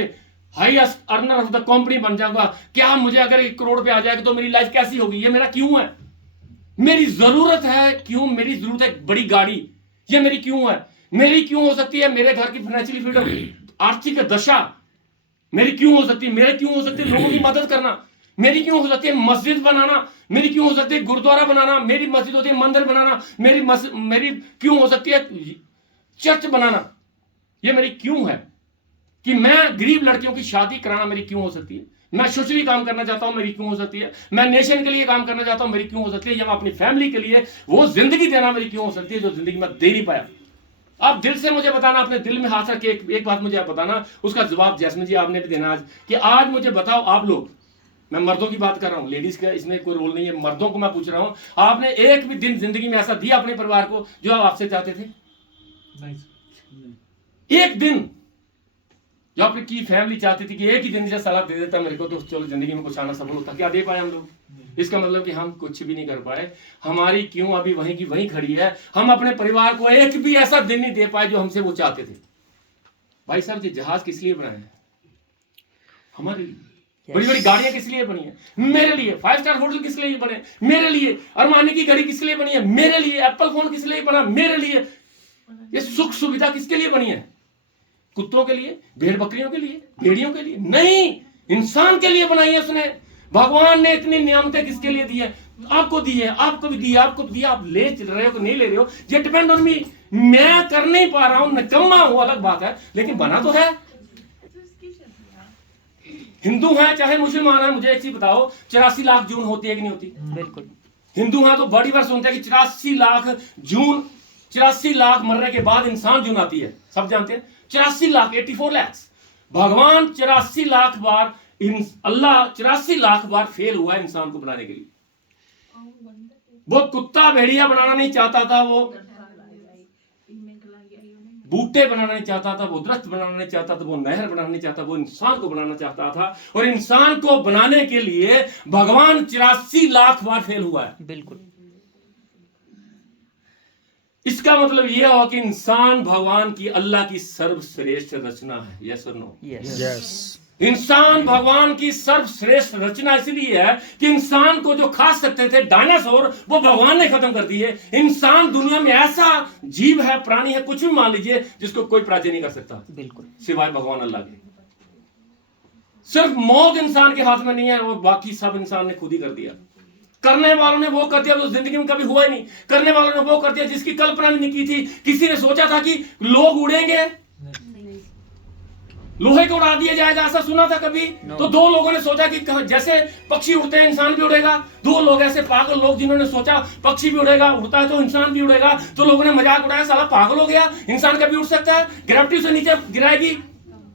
highest earner of the company बन जाऊंगा, क्या मुझे अगर 1 करोड़ पे आ जाएगा तो मेरी लाइफ कैसी होगी, ये मेरा क्यों है। मेरी जरूरत है क्यों, मेरी जरूरत है बड़ी गाड़ी, ये मेरी क्यों है। मेरी क्यों हो सकती है मेरे घर की फाइनेंशियली फ्रीडम, आर्थिक दशा मेरी क्यों हो सकती है। मेरे क्यों हो सकती है लोगों की मदद करना। मेरी क्यों हो सकती है मस्जिद बनाना। मेरी क्यों हो सकती है गुरुद्वारा बनाना। मेरी मस्जिद होती है मंदिर बनाना। मेरी क्यों हो सकती है चर्च बनाना। ये मेरी क्यों है। कि मैं गरीब लड़कियों की शादी कराना मेरी क्यों हो सकती है। मैं सोशली काम करना चाहता हूं, मेरी क्यों हो सकती है। मैं नेशन के लिए काम करना चाहता हूं, मेरी क्यों हो सकती है। या मैं अपनी फैमिली के लिए वो जिंदगी देना मेरी क्यों हो सकती है जो जिंदगी में दे नहीं पाया। आप दिल से मुझे बताना, अपने दिल में हाथ रख के एक बात मुझे आप बताना, उसका जवाब जैस्मिन जी आपने भी देना आज। कि आज मुझे बताओ आप लोग, मैं मर्दों की बात कर रहा हूं, लेडीज का इसमें कोई रोल नहीं है, मर्दों को मैं पूछ रहा हूं, आपने एक भी दिन जिंदगी में ऐसा दिया अपने परिवार को जो आप आपसे चाहते थे। एक दिन जो आपकी फैमिली चाहती थी कि एक ही दिन जैसा साला दे देता मेरे को तो चलो जिंदगी में कुछ आना सफल होता। क्या दे पाए हम लोग। इसका मतलब कि हम कुछ भी नहीं कर पाए। हमारी क्यों अभी वहीं की वहीं खड़ी है। हम अपने परिवार को एक भी ऐसा दिन नहीं दे पाए जो हमसे वो चाहते थे। भाई साहब, ये जहाज किस लिए बनाए हैं? हमारे लिए। बड़ी बड़ी गाड़ियां किस लिए बनी है? मेरे लिए। 5 स्टार होटल किस लिए बने? मेरे लिए। अरमानी की घड़ी किस लिए बनी है? मेरे लिए। एप्पल फोन किस लिए बना? मेरे लिए। ये सुख सुविधा किसके लिए बनी है? कुत्तों के लिए, भेड़ बकरियों के लिए, भेड़ियों के लिए नहीं, इंसान के लिए बनाई है उसने। भगवान ने इतनी नियामतें किसके लिए दी है? आपको दी है, आपको भी दी है, आपको दिया। आप ले रहे हो कि नहीं ले रहे हो, ये डिपेंड ऑन मी। मैं कर नहीं पा रहा हूं, निकम्मा हूं, अलग बात है, लेकिन बना तो है। हिंदू है चाहे मुसलमान है, मुझे एक चीज बताओ, 84 लाख जून होती है कि नहीं होती? बिल्कुल। हिंदू है तो बड़ी बार सुनते हैं कि 84 लाख जून, 84 लाख मरने के बाद इंसान जून आती है। सब जानते हैं 84 लाख, 84 लाख। भगवान 84 लाख बार, अल्लाह 84 लाख बार फेल हुआ है इंसान को बनाने के लिए। वो कुत्ता भेड़िया बनाना नहीं चाहता था, वो बूटे बनाना नहीं चाहता था, वो दरख्त बनाना नहीं चाहता था, वो नहर बनाना नहीं चाहता, वो इंसान को बनाना चाहता था। और इंसान को बनाने के लिए भगवान 84 लाख बार फेल हुआ है। बिल्कुल। इसका मतलब यह हुआ कि इंसान भगवान की, अल्लाह की सर्वश्रेष्ठ रचना है। यस और नो? यस इंसान भगवान की सर्वश्रेष्ठ रचना इसलिए है कि इंसान को जो खा सकते थे डायनासोर, वो भगवान ने खत्म कर दिए। इंसान दुनिया में ऐसा जीव है, प्राणी है, कुछ भी मान लीजिए, जिसको कोई पराजय नहीं कर सकता बिल्कुल। सिवाय भगवान अल्लाह के। सिर्फ मौत इंसान के हाथ में नहीं है, वो बाकी सब इंसान ने खुद ही कर दिया। करने वालों ने वो कर दिया जो जिंदगी में कभी हुआ ही नहीं। करने वालों ने वो कर दिया जिसकी कल्पना भी नहीं की थी। किसी ने सोचा था कि लोग उड़ेंगे, लोहे को उड़ा दिया जाएगा, ऐसा सुना था कभी? तो 2 लोगों ने सोचा कि जैसे पक्षी उड़ते हैं इंसान भी उड़ेगा। 2 लोग ऐसे पागल लोग जिन्होंने सोचा पक्षी भी उड़ेगा, उड़ता है तो इंसान भी उड़ेगा। तो लोगों ने मजाक उड़ाया, साला पागल हो गया, इंसान कभी उड़ सकता है? ग्रेविटी से नीचे गिराएगी।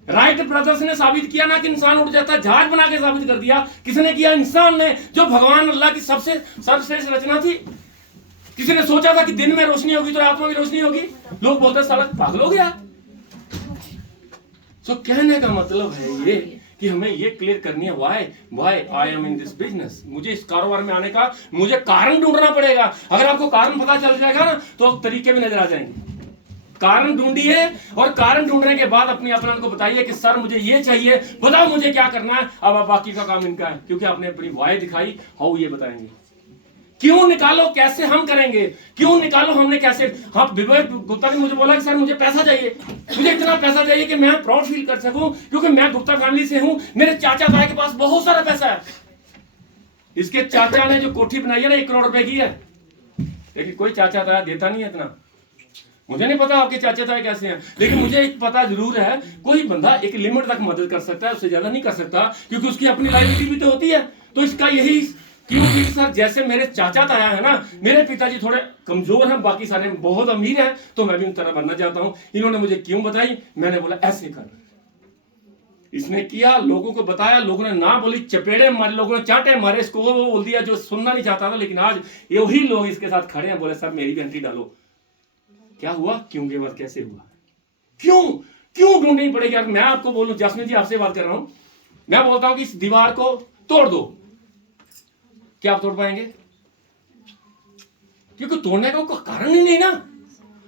राइट ब्रदर्स ने साबित किया ना कि इंसान उड़ जाता है, जहाज बना के साबित कर दिया। किसने किया? इंसान ने, जो भगवान अल्लाह की सबसे सर्वश्रेष्ठ रचना थी। किसी ने सोचा था कि दिन में रोशनी होगी तो रात में भी रोशनी होगी? लोग बोलते साला पागल हो गया। तो कहने का मतलब है ये कि हमें ये क्लियर करनी है, why I am in this business. मुझे इस कारोबार में आने का मुझे कारण ढूंढना पड़ेगा। अगर आपको कारण पता चल जाएगा ना तो तरीके भी नजर आ जाएंगे। कारण ढूंढिए और कारण ढूंढने के बाद अपने अपने को बताइए कि सर मुझे ये चाहिए, बताओ मुझे क्या करना है। अब आप बाकी का काम इनका है, क्योंकि आपने अपनी वाई दिखाई, हाउ ये बताएंगे। क्यों निकालो, कैसे हम करेंगे। क्यों निकालो, हमने कैसे। हाँ, विवेक गुप्ता ने मुझे बोला कि सर मुझे पैसा चाहिए, मुझे इतना पैसा चाहिए कि मैं प्राउड फील कर सकूं, क्योंकि मैं गुप्ता फैमिली से हूं। मेरे चाचा भाई के पास बहुत सारा पैसा है। इसके चाचा ने जो कोठी बनाई है ना 1 करोड़ रुपए की है। लेकिन कोई चाचा ताया देता नहीं है इतना। मुझे नहीं पता आपके चाचा ताया कैसे हैं, लेकिन मुझे एक पता जरूर है, कोई बंदा एक लिमिट तक मदद कर सकता है, उससे ज्यादा नहीं कर सकता, क्योंकि उसकी अपनी लाइबिलिटी भी तो होती है। तो इसका यही, क्योंकि सर जैसे मेरे चाचा ताया है ना, मेरे पिताजी थोड़े कमजोर हैं, बाकी सारे बहुत अमीर हैं, तो मैं भी उन तरह बनना चाहता हूं। इन्होंने मुझे क्यों बताई, मैंने बोला ऐसे कर, इसने किया, लोगों को बताया, लोगों ने ना बोली, चपेड़े मारे, लोगों ने चांटे मारे, इसको वो बोल दिया जो सुनना नहीं चाहता था। लेकिन आज ये वही लोग इसके साथ खड़े हैं, बोले साहब मेरी भी एंट्री डालो। क्या हुआ, क्यों के बाद कैसे हुआ, क्यों ढूंढनी पड़ेगी यार। मैं आपको बोलूं, जैस्मिन जी आपसे बात कर रहा हूं, मैं बोलता हूं कि इस दीवार को तोड़ दो, क्या आप तोड़ पाएंगे? क्योंकि तोड़ने का कोई कारण ही नहीं ना।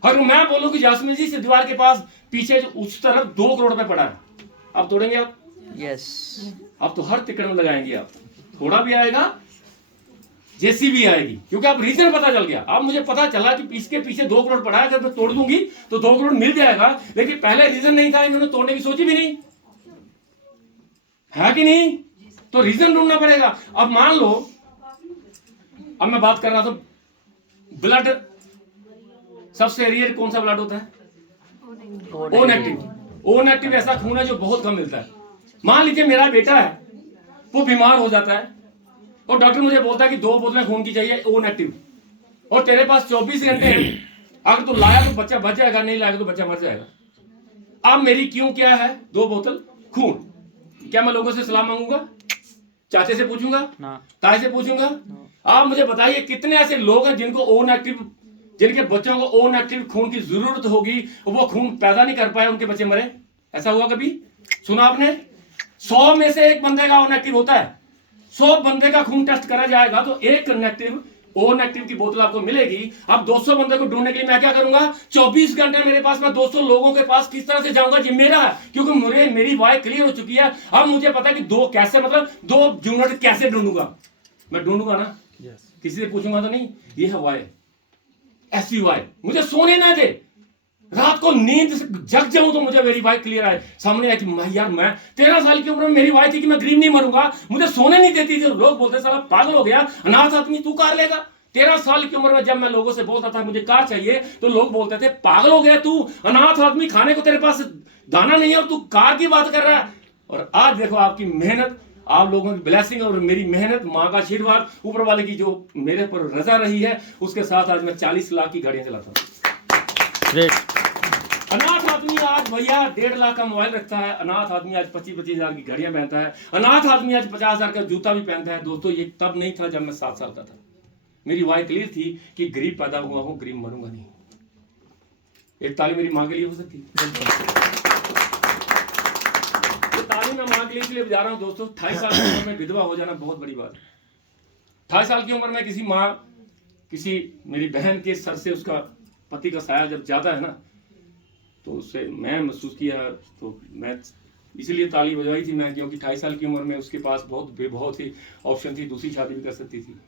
अगर मैं बोलूं कि जैस्मिन जी इस दीवार के पास पीछे जो उस तरफ 2 करोड़ रुपए पड़ा है, आप तोड़ेंगे? आप यस, आप तो हर तिकड़ में लगाएंगे, आप थोड़ा भी आएगा, जेसीबी आएगी, क्योंकि आप रीजन पता चल गया। अब मुझे पता चला कि इसके पीछे 2 करोड़ पड़ा है, अगर मैं तोड़ दूंगी तो 2 करोड़ मिल जाएगा। लेकिन पहले रीजन नहीं था, इन्होंने तोड़ने की सोची भी नहीं, है कि नहीं? तो रीजन ढूंढना पड़ेगा। अब मान लो, अब मैं बात कर रहा था ब्लड, सबसे रेयर कौन सा ब्लड होता है? O negative. ओ नेगेटिव ऐसा खून है जो बहुत कम मिलता है। मान लीजिए मेरा बेटा है, वो बीमार हो जाता है और डॉक्टर मुझे बोलता है कि 2 बोतलें खून की चाहिए ओ नेगेटिव, और तेरे पास 24 घंटे हैं, अगर तू लाया तो बच्चा बच जाएगा, नहीं लाया तो बच्चा मर जाएगा। अब मेरी क्यों क्या है, 2 बोतल खून। क्या मैं लोगों से सलाह मांगूंगा? चाचे से पूछूंगा? ताए से पूछूंगा? आप मुझे बताइए कितने ऐसे लोग हैं जिनको ओ नेगेटिव, जिनके बच्चों को ओ नेगेटिव खून की जरूरत होगी, वो खून पैदा नहीं कर पाए, उनके बच्चे मरे? ऐसा हुआ कभी? सुना आपने? 100 में से 1 बंदे का ओ नेगेटिव होता है। 100 बंदे का खून टेस्ट करा जाएगा तो 1 नेगेटिव ओ नेगेटिव की बोतल आपको मिलेगी। अब 200 बंदे को ढूंढने के लिए मैं क्या करूंगा? 24 घंटे मेरे पास, मैं 200 लोगों के पास किस तरह से जाऊंगा? ये मेरा है, क्योंकि मेरी वाय क्लियर हो चुकी है। अब मुझे पता है कि 2 कैसे, मतलब 2 यूनिट कैसे ढूंढूंगा। मैं ढूंढूंगा ना, किसी से पूछूंगा तो नहीं। ये है वाय, ऐसी वाय मुझे सोने ना दे, रात को नींद से जग जाऊं तो मुझे मेरी वाय क्लियर आए, सामने आए कि मैं 13 साल की उम्र में मेरी वाय थी कि मैं गरीब नहीं मरूंगा, मुझे सोने नहीं देती थी। लोग बोलते साला पागल हो गया, अनाथ आदमी तू कार लेगा। 13 साल की उम्र में जब मैं लोगों से बोलता था मुझे कार चाहिए, तो लोग बोलते थे पागल हो गया तू, अनाथ आदमी, खाने को तेरे पास दाना नहीं है और तू कार की बात कर रहा है। और आज देखो आपकी मेहनत, आप लोगों की ब्लेसिंग और मेरी मेहनत, माँ का आशीर्वाद, ऊपर वाले की जो मेरे पर रजा रही है, उसके साथ आज मैं 40 लाख की गाड़ियां चलाता हूँ। अनाथ आदमी आज भैया 1.5 लाख का मोबाइल रखता है, अनाथ आदमी आज 25-25 हजार की घड़ियां पहनता है, अनाथ आदमी आज 50 हजार का जूता भी पहनता है। दोस्तों ये तब नहीं था जब मैं 7 साल का था। मेरी वाय क्लियर थी कि गरीब पैदा हुआ हूं, गरीब मरूंगा नहीं। एक ताली मेरी माँ के लिए हो सकती है। तो ताली मैं माँ के लिए इसलिए बजा रहा हूं दोस्तों, 28 साल की उम्र में विधवा हो जाना बहुत बड़ी बात है। 28 साल की उम्र में किसी माँ, किसी मेरी बहन के सर से उसका पति का साया जब ज्यादा है ना, तो उससे मैं महसूस किया, तो मैं इसलिए ताली बजवाई थी मैं, क्योंकि 28 साल की उम्र में उसके पास बहुत ही ऑप्शन थी, दूसरी शादी भी कर सकती थी,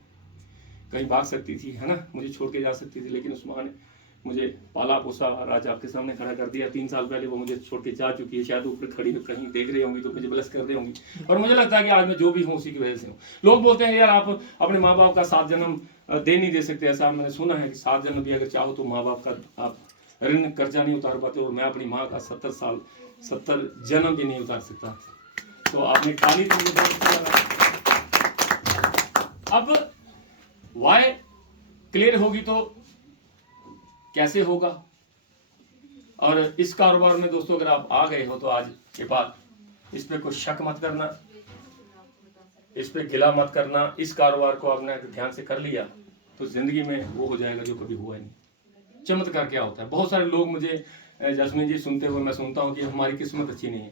कहीं भाग सकती थी, है ना, मुझे छोड़ के जा सकती थी। लेकिन उस माँ ने मुझे पाला पोसा और आज आपके सामने खड़ा कर दिया। 3 साल पहले वो मुझे छोड़ के जा चुकी है, शायद ऊपर खड़ी कहीं देख रही होंगी तो मुझे ब्लेस कर रही होंगी, और मुझे लगता है कि आज मैं जो भी हूँ उसी की वजह से हूँ। लोग बोलते हैं यार आप अपने माँ बाप का 7 जन्म दे नहीं दे सकते, ऐसा मैंने सुना है कि 7 जन्म भी अगर चाहो तो माँ बाप का आप ऋण कर्जा नहीं उतार पाते, और मैं अपनी माँ का 70 जन्म भी नहीं उतार सकता। तो आपने खाली अब वाय क्लियर होगी तो कैसे होगा। और इस कारोबार में दोस्तों अगर आप आ गए हो तो आज के बाद इस पे कोई शक मत करना, इस पे गिला मत करना। इस कारोबार को आपने ध्यान से कर लिया तो जिंदगी में वो हो जाएगा जो कभी हुआ ही नहीं। चमत्कार क्या होता है? बहुत सारे लोग मुझे जैस्मिन जी सुनते हुए मैं सुनता हूँ कि हमारी किस्मत अच्छी नहीं है।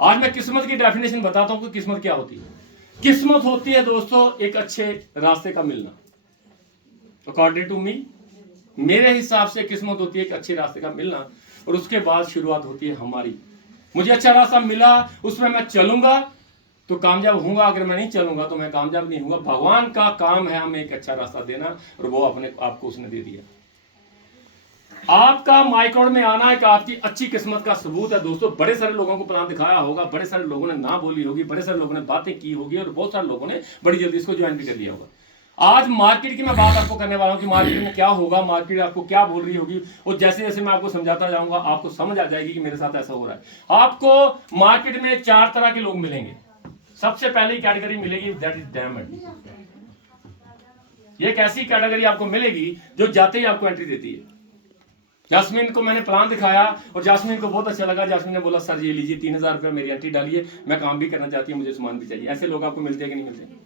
आज मैं किस्मत की डेफिनेशन बताता हूँ कि किस्मत क्या होती है। किस्मत होती है दोस्तों एक अच्छे रास्ते का मिलना। अकॉर्डिंग टू मी, मेरे हिसाब से किस्मत होती है एक अच्छे रास्ते का मिलना, और उसके बाद शुरुआत होती है हमारी। मुझे अच्छा रास्ता मिला, उसमें मैं चलूंगा तो कामयाब होऊंगा, अगर मैं नहीं चलूंगा तो मैं कामयाब नहीं होऊंगा। भगवान का काम है हमें एक अच्छा रास्ता देना, और वो अपने आपको उसने दे दिया। आपका माइक्रोड में आना एक आपकी अच्छी किस्मत का सबूत है दोस्तों। बड़े सारे लोगों को प्लान दिखाया होगा, बड़े सारे लोगों ने ना बोली होगी, बड़े सारे लोगों ने बातें की होगी, और बहुत सारे लोगों ने बड़ी जल्दी इसको ज्वाइन भी कर लिया होगा। आज मार्केट की मैं बात आपको करने वाला हूं कि मार्केट में क्या होगा, मार्केट आपको क्या बोल रही होगी, और जैसे जैसे मैं आपको समझाता जाऊंगा आपको समझ आ जाएगी कि मेरे साथ ऐसा हो रहा है। आपको मार्केट में 4 तरह के लोग मिलेंगे। सबसे पहली कैटेगरी मिलेगी दैट इज डायमंड। ये एक ऐसी कैटेगरी आपको मिलेगी जो जाते ही आपको एंट्री देती है। जास्मीन को मैंने प्लान दिखाया और जास्मीन को बहुत अच्छा लगा। जास्मीन ने बोला सर ये लीजिए 3000 रुपये मेरी एंट्री डालिए, मैं काम भी करना चाहती हूँ, मुझे सामान भी चाहिए। ऐसे लोग आपको मिलते हैं कि नहीं मिलते?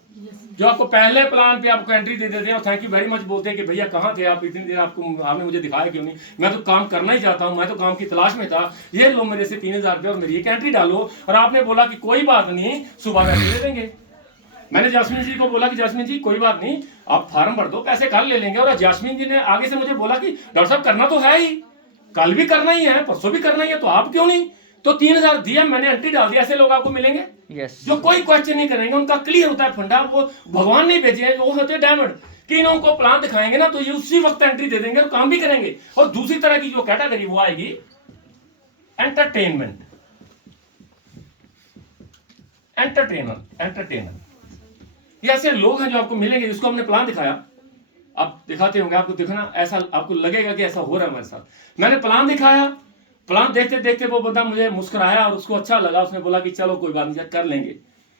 जो आपको पहले प्लान पे आपको एंट्री दे देते हैं और थैंक यू वेरी मच बोलते हैं कि भैया कहाँ थे आप इतनी देर, आपने मुझे दिखाया क्यों नहीं, मैं तो काम करना ही चाहता हूँ, मैं तो काम की तलाश में था, ये लो मेरे से 3000 रुपये और मेरी एक एंट्री डालो। और आपने बोला कि कोई बात नहीं, सुबह पैसे दे देंगे। मैंने जास्मीन जी को बोला कि जास्मीन जी कोई बात नहीं, आप फॉर्म भर दो, पैसे कल ले लेंगे। और जास्मीन जी ने आगे से मुझे बोला कि डॉक्टर साहब करना तो है ही, कल भी करना ही है, परसों भी करना ही है, तो आप क्यों नहीं? तो 3000 दिया, मैंने एंट्री डाल दिया। ऐसे लोग आपको मिलेंगे जो कोई क्वेश्चन नहीं करेंगे, उनका क्लियर होता है फंडा, वो भगवान नहीं भेजे हैं, वो होते हैं डायमंड कि इनको प्लान दिखाएंगे ना तो ये उसी वक्त एंट्री दे देंगे और काम भी करेंगे। और दूसरी तरह की जो कैटेगरी वो आएगी एंटरटेनमेंट। एंटरटेनर ये ऐसे लोग हैं जो आपको मिलेंगे जिसको हमने प्लान दिखाया। आप दिखाते होंगे, आपको दिखना ऐसा आपको लगेगा कि ऐसा हो रहा है हमारे साथ। मैंने प्लान दिखाया, प्लान देखते देखते वो बंदा मुझे मुस्कुराया और उसको अच्छा लगा। उसने बोला कि चलो कोई बात नहीं कर लेंगे।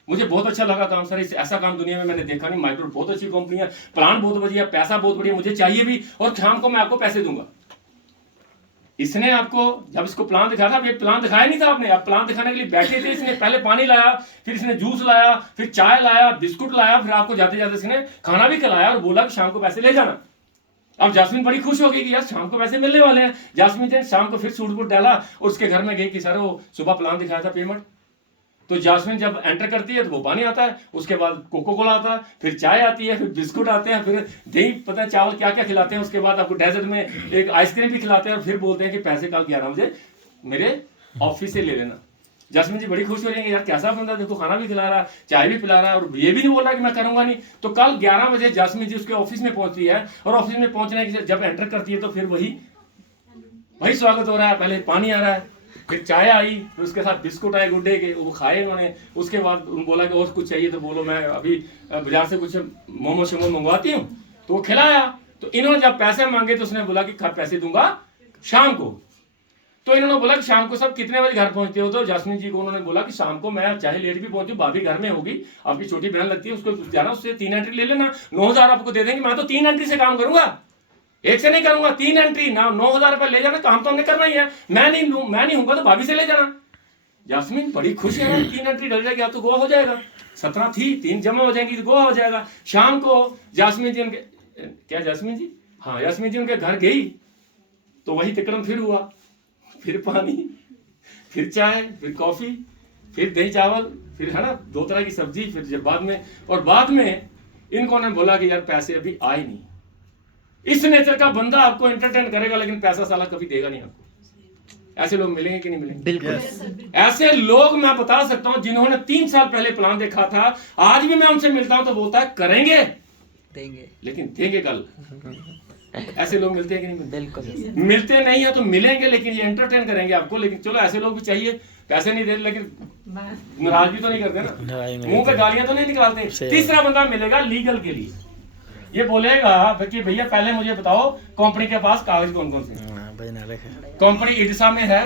मुझे बहुत अच्छा लगा काम सर, ऐसा काम दुनिया में मैंने देखा नहीं। माइक्रो बहुत अच्छी कंपनी है, प्लान बहुत बढ़िया, पैसा बहुत बढ़िया, मुझे चाहिए भी, और शाम को मैं आपको पैसे दूंगा। इसने आपको जब इसको प्लान दिखाया था, ये प्लान दिखाया नहीं था आपने, आप प्लान दिखाने के लिए बैठे थे। इसने पहले पानी लाया, फिर इसने जूस लाया, फिर चाय लाया, बिस्कुट लाया, फिर आपको जाते जाते इसने खाना भी खिलाया और बोला कि शाम को पैसे ले जाना। अब जास्मीन बड़ी खुश हो गई कि यार शाम को पैसे मिलने वाले हैं। जास्मीन ने शाम को फिर सूट बूट डाला और उसके घर में गई कि सर वो सुबह प्लान दिखाया था पेमेंट। तो जास्मीन जब एंटर करती है तो वो पानी आता है, उसके बाद कोको कोला आता है, फिर चाय आती है, फिर बिस्कुट आते हैं, फिर दही पता है चावल क्या क्या खिलाते हैं। उसके बाद आपको डेजर्ट में एक आइसक्रीम भी खिलाते हैं और फिर बोलते हैं कि पैसे कल 11 बजे मेरे ऑफिस से ले लेना। जास्मीन जी बड़ी खुश हो रही है यार कैसा बंदा, देखो खाना भी खिला रहा है, चाय भी पिला रहा है और ये भी नहीं बोल रहा कि मैं करूंगा नहीं। तो कल 11 बजे जास्मीन जी उसके ऑफिस में पहुंचती है और ऑफिस में पहुंचने के जब एंटर करती है तो फिर वही स्वागत हो रहा है। पहले पानी आ रहा है, फिर चाय आई, फिर उसके साथ बिस्कुट आए गुड्डे के, वो खाए उन्होंने। उसके बाद बोला कि और कुछ चाहिए तो बोलो, मैं अभी बाजार से कुछ मोमो शोमो मंगवाती हूँ, तो वो खिलाया। तो इन्होंने जब पैसे मांगे तो उसने बोला कि पैसे दूंगा शाम को। तो इन्होंने बोला कि शाम को सब कितने बजे घर पहुंचते हो? तो जास्मीन जी को उन्होंने बोला कि शाम को मैं चाहे लेट भी पहुंचू, भाभी घर में होगी, आपकी छोटी बहन लगती है, उसको जाना, उससे 3 एंट्री ले लेना, 9000 आपको दे देंगे। मैं तो 3 एंट्री से काम करूंगा, एक से नहीं करूंगा, 3 एंट्री ना 9000 रुपए ले जाना, काम तो हमने करना ही है। मैं नहीं हूंगा तो भाभी से ले जाना। जास्मीन बड़ी खुश है, 3 एंट्री डल जाएगी, आप तो गोवा हो जाएगा। 17 थी, 3 जमा हो जाएंगी तो गोवा हो जाएगा। शाम को जास्मीन जी उनके क्या जास्मीन जी हाँ जास्मीन जी उनके घर गई तो वही तिकड़म फिर हुआ, फिर पानी, फिर चाय, फिर कॉफी, फिर दही चावल, फिर है ना 2 तरह की सब्जी, फिर जब बाद में इनको ने बोला कि यार पैसे अभी आए नहीं। इस नेचर का बंदा आपको एंटरटेन करेगा लेकिन पैसा साला कभी देगा नहीं आपको। ऐसे लोग मिलेंगे कि नहीं मिलेंगे? बिल्कुल। ऐसे लोग मैं बता सकता हूं जिन्होंने 3 साल पहले प्लान देखा था, आज भी मैं उनसे मिलता हूं तो बोलता है करेंगे देंगे लेकिन देंगे कल। ऐसे लोग मिलते हैं कि नहीं मिलते? बिल्कुल। मिलते नहीं है तो मिलेंगे लेकिन ये एंटरटेन करेंगे आपको। लेकिन चलो ऐसे लोग भी चाहिए, पैसे नहीं दे लेकिन नाराज भी तो नहीं करते ना, मुंह पे गालियां तो नहीं निकालते। तीसरा बंदा मिलेगा लीगल के लिए, ये बोलेगा कि भैया पहले मुझे बताओ कंपनी के पास कागज कौन कौन से, कंपनी इडसा में है,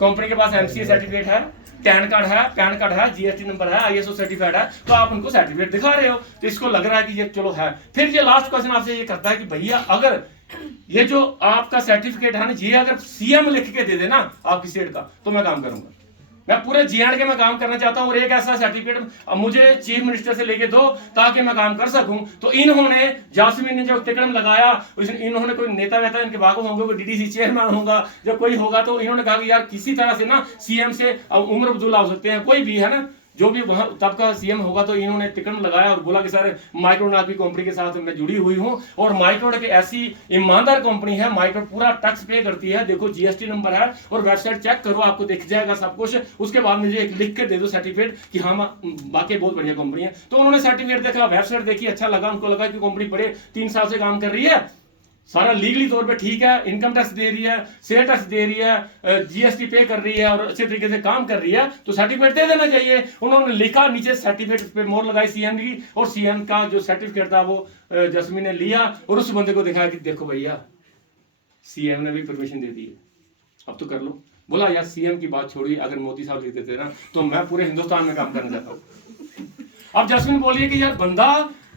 कंपनी के पास एमसीए सर्टिफिकेट है, पैन कार्ड है, जीएसटी नंबर है, आईएसओ सर्टिफाइड है, तो आप उनको सर्टिफिकेट दिखा रहे हो तो इसको लग रहा है कि ये चलो है। फिर ये लास्ट क्वेश्चन आपसे ये करता है कि भैया अगर ये जो आपका सर्टिफिकेट है ना, ये अगर सीएम लिख के दे देना आपकी स्टेट का तो मैं काम करूंगा। मैं पूरे जीएंड के में काम करना चाहता हूं और एक ऐसा सर्टिफिकेट मुझे चीफ मिनिस्टर से लेके दो ताकि मैं काम कर सकूं। तो इन्होंने जास्मीन ने जो तिकड़म लगाया, इन्होंने कोई नेता वेता इनके बागों होंगे, कोई डीडीसी चेयरमैन होगा, जब कोई होगा तो इन्होंने कहा कि यार किसी तरह से ना सीएम से उमर अब्दुल्ला हो सकते हैं, कोई भी है ना जो भी वहां तब का सीएम होगा। तो इन्होंने टिकट लगाया और बोला कि सर माइक्रोडॉट की कंपनी के साथ मैं जुड़ी हुई हूं और माइक्रोडॉट की ऐसी ईमानदार कंपनी है, माइक्रोडॉट पूरा टैक्स पे करती है, देखो जीएसटी नंबर है और वेबसाइट चेक करो आपको दिख जाएगा सब कुछ। उसके बाद मुझे एक लिख के दे दो सर्टिफिकेट कि हाँ बाकी बहुत बढ़िया कंपनी है। तो उन्होंने सर्टिफिकेट देखा, वेबसाइट देखी, अच्छा लगा, उनको लगा कि कंपनी बड़े 3 साल से काम कर रही है सारा लीगली तौर पे ठीक है, इनकम टैक्स दे रही है, सेल टैक्स दे रही है, जीएसटी पे कर रही है और अच्छे तरीके से काम कर रही है, तो सर्टिफिकेट दे देना चाहिए। उन्होंने लिखा नीचे, सर्टिफिकेट पे मोहर लगाई सीएम की, और सीएम का जो सर्टिफिकेट था वो जस्मीन ने लिया और उस बंदे को दिखाया कि देखो भैया सीएम ने भी परमिशन दे दी है, अब तो कर लो। बोला यार सीएम की बात छोड़िए, अगर मोदी साहब लिख देते ना तो मैं पूरे हिंदुस्तान में काम करना चाहता हूँ। अब जस्मीन बोलिए कि यार बंदा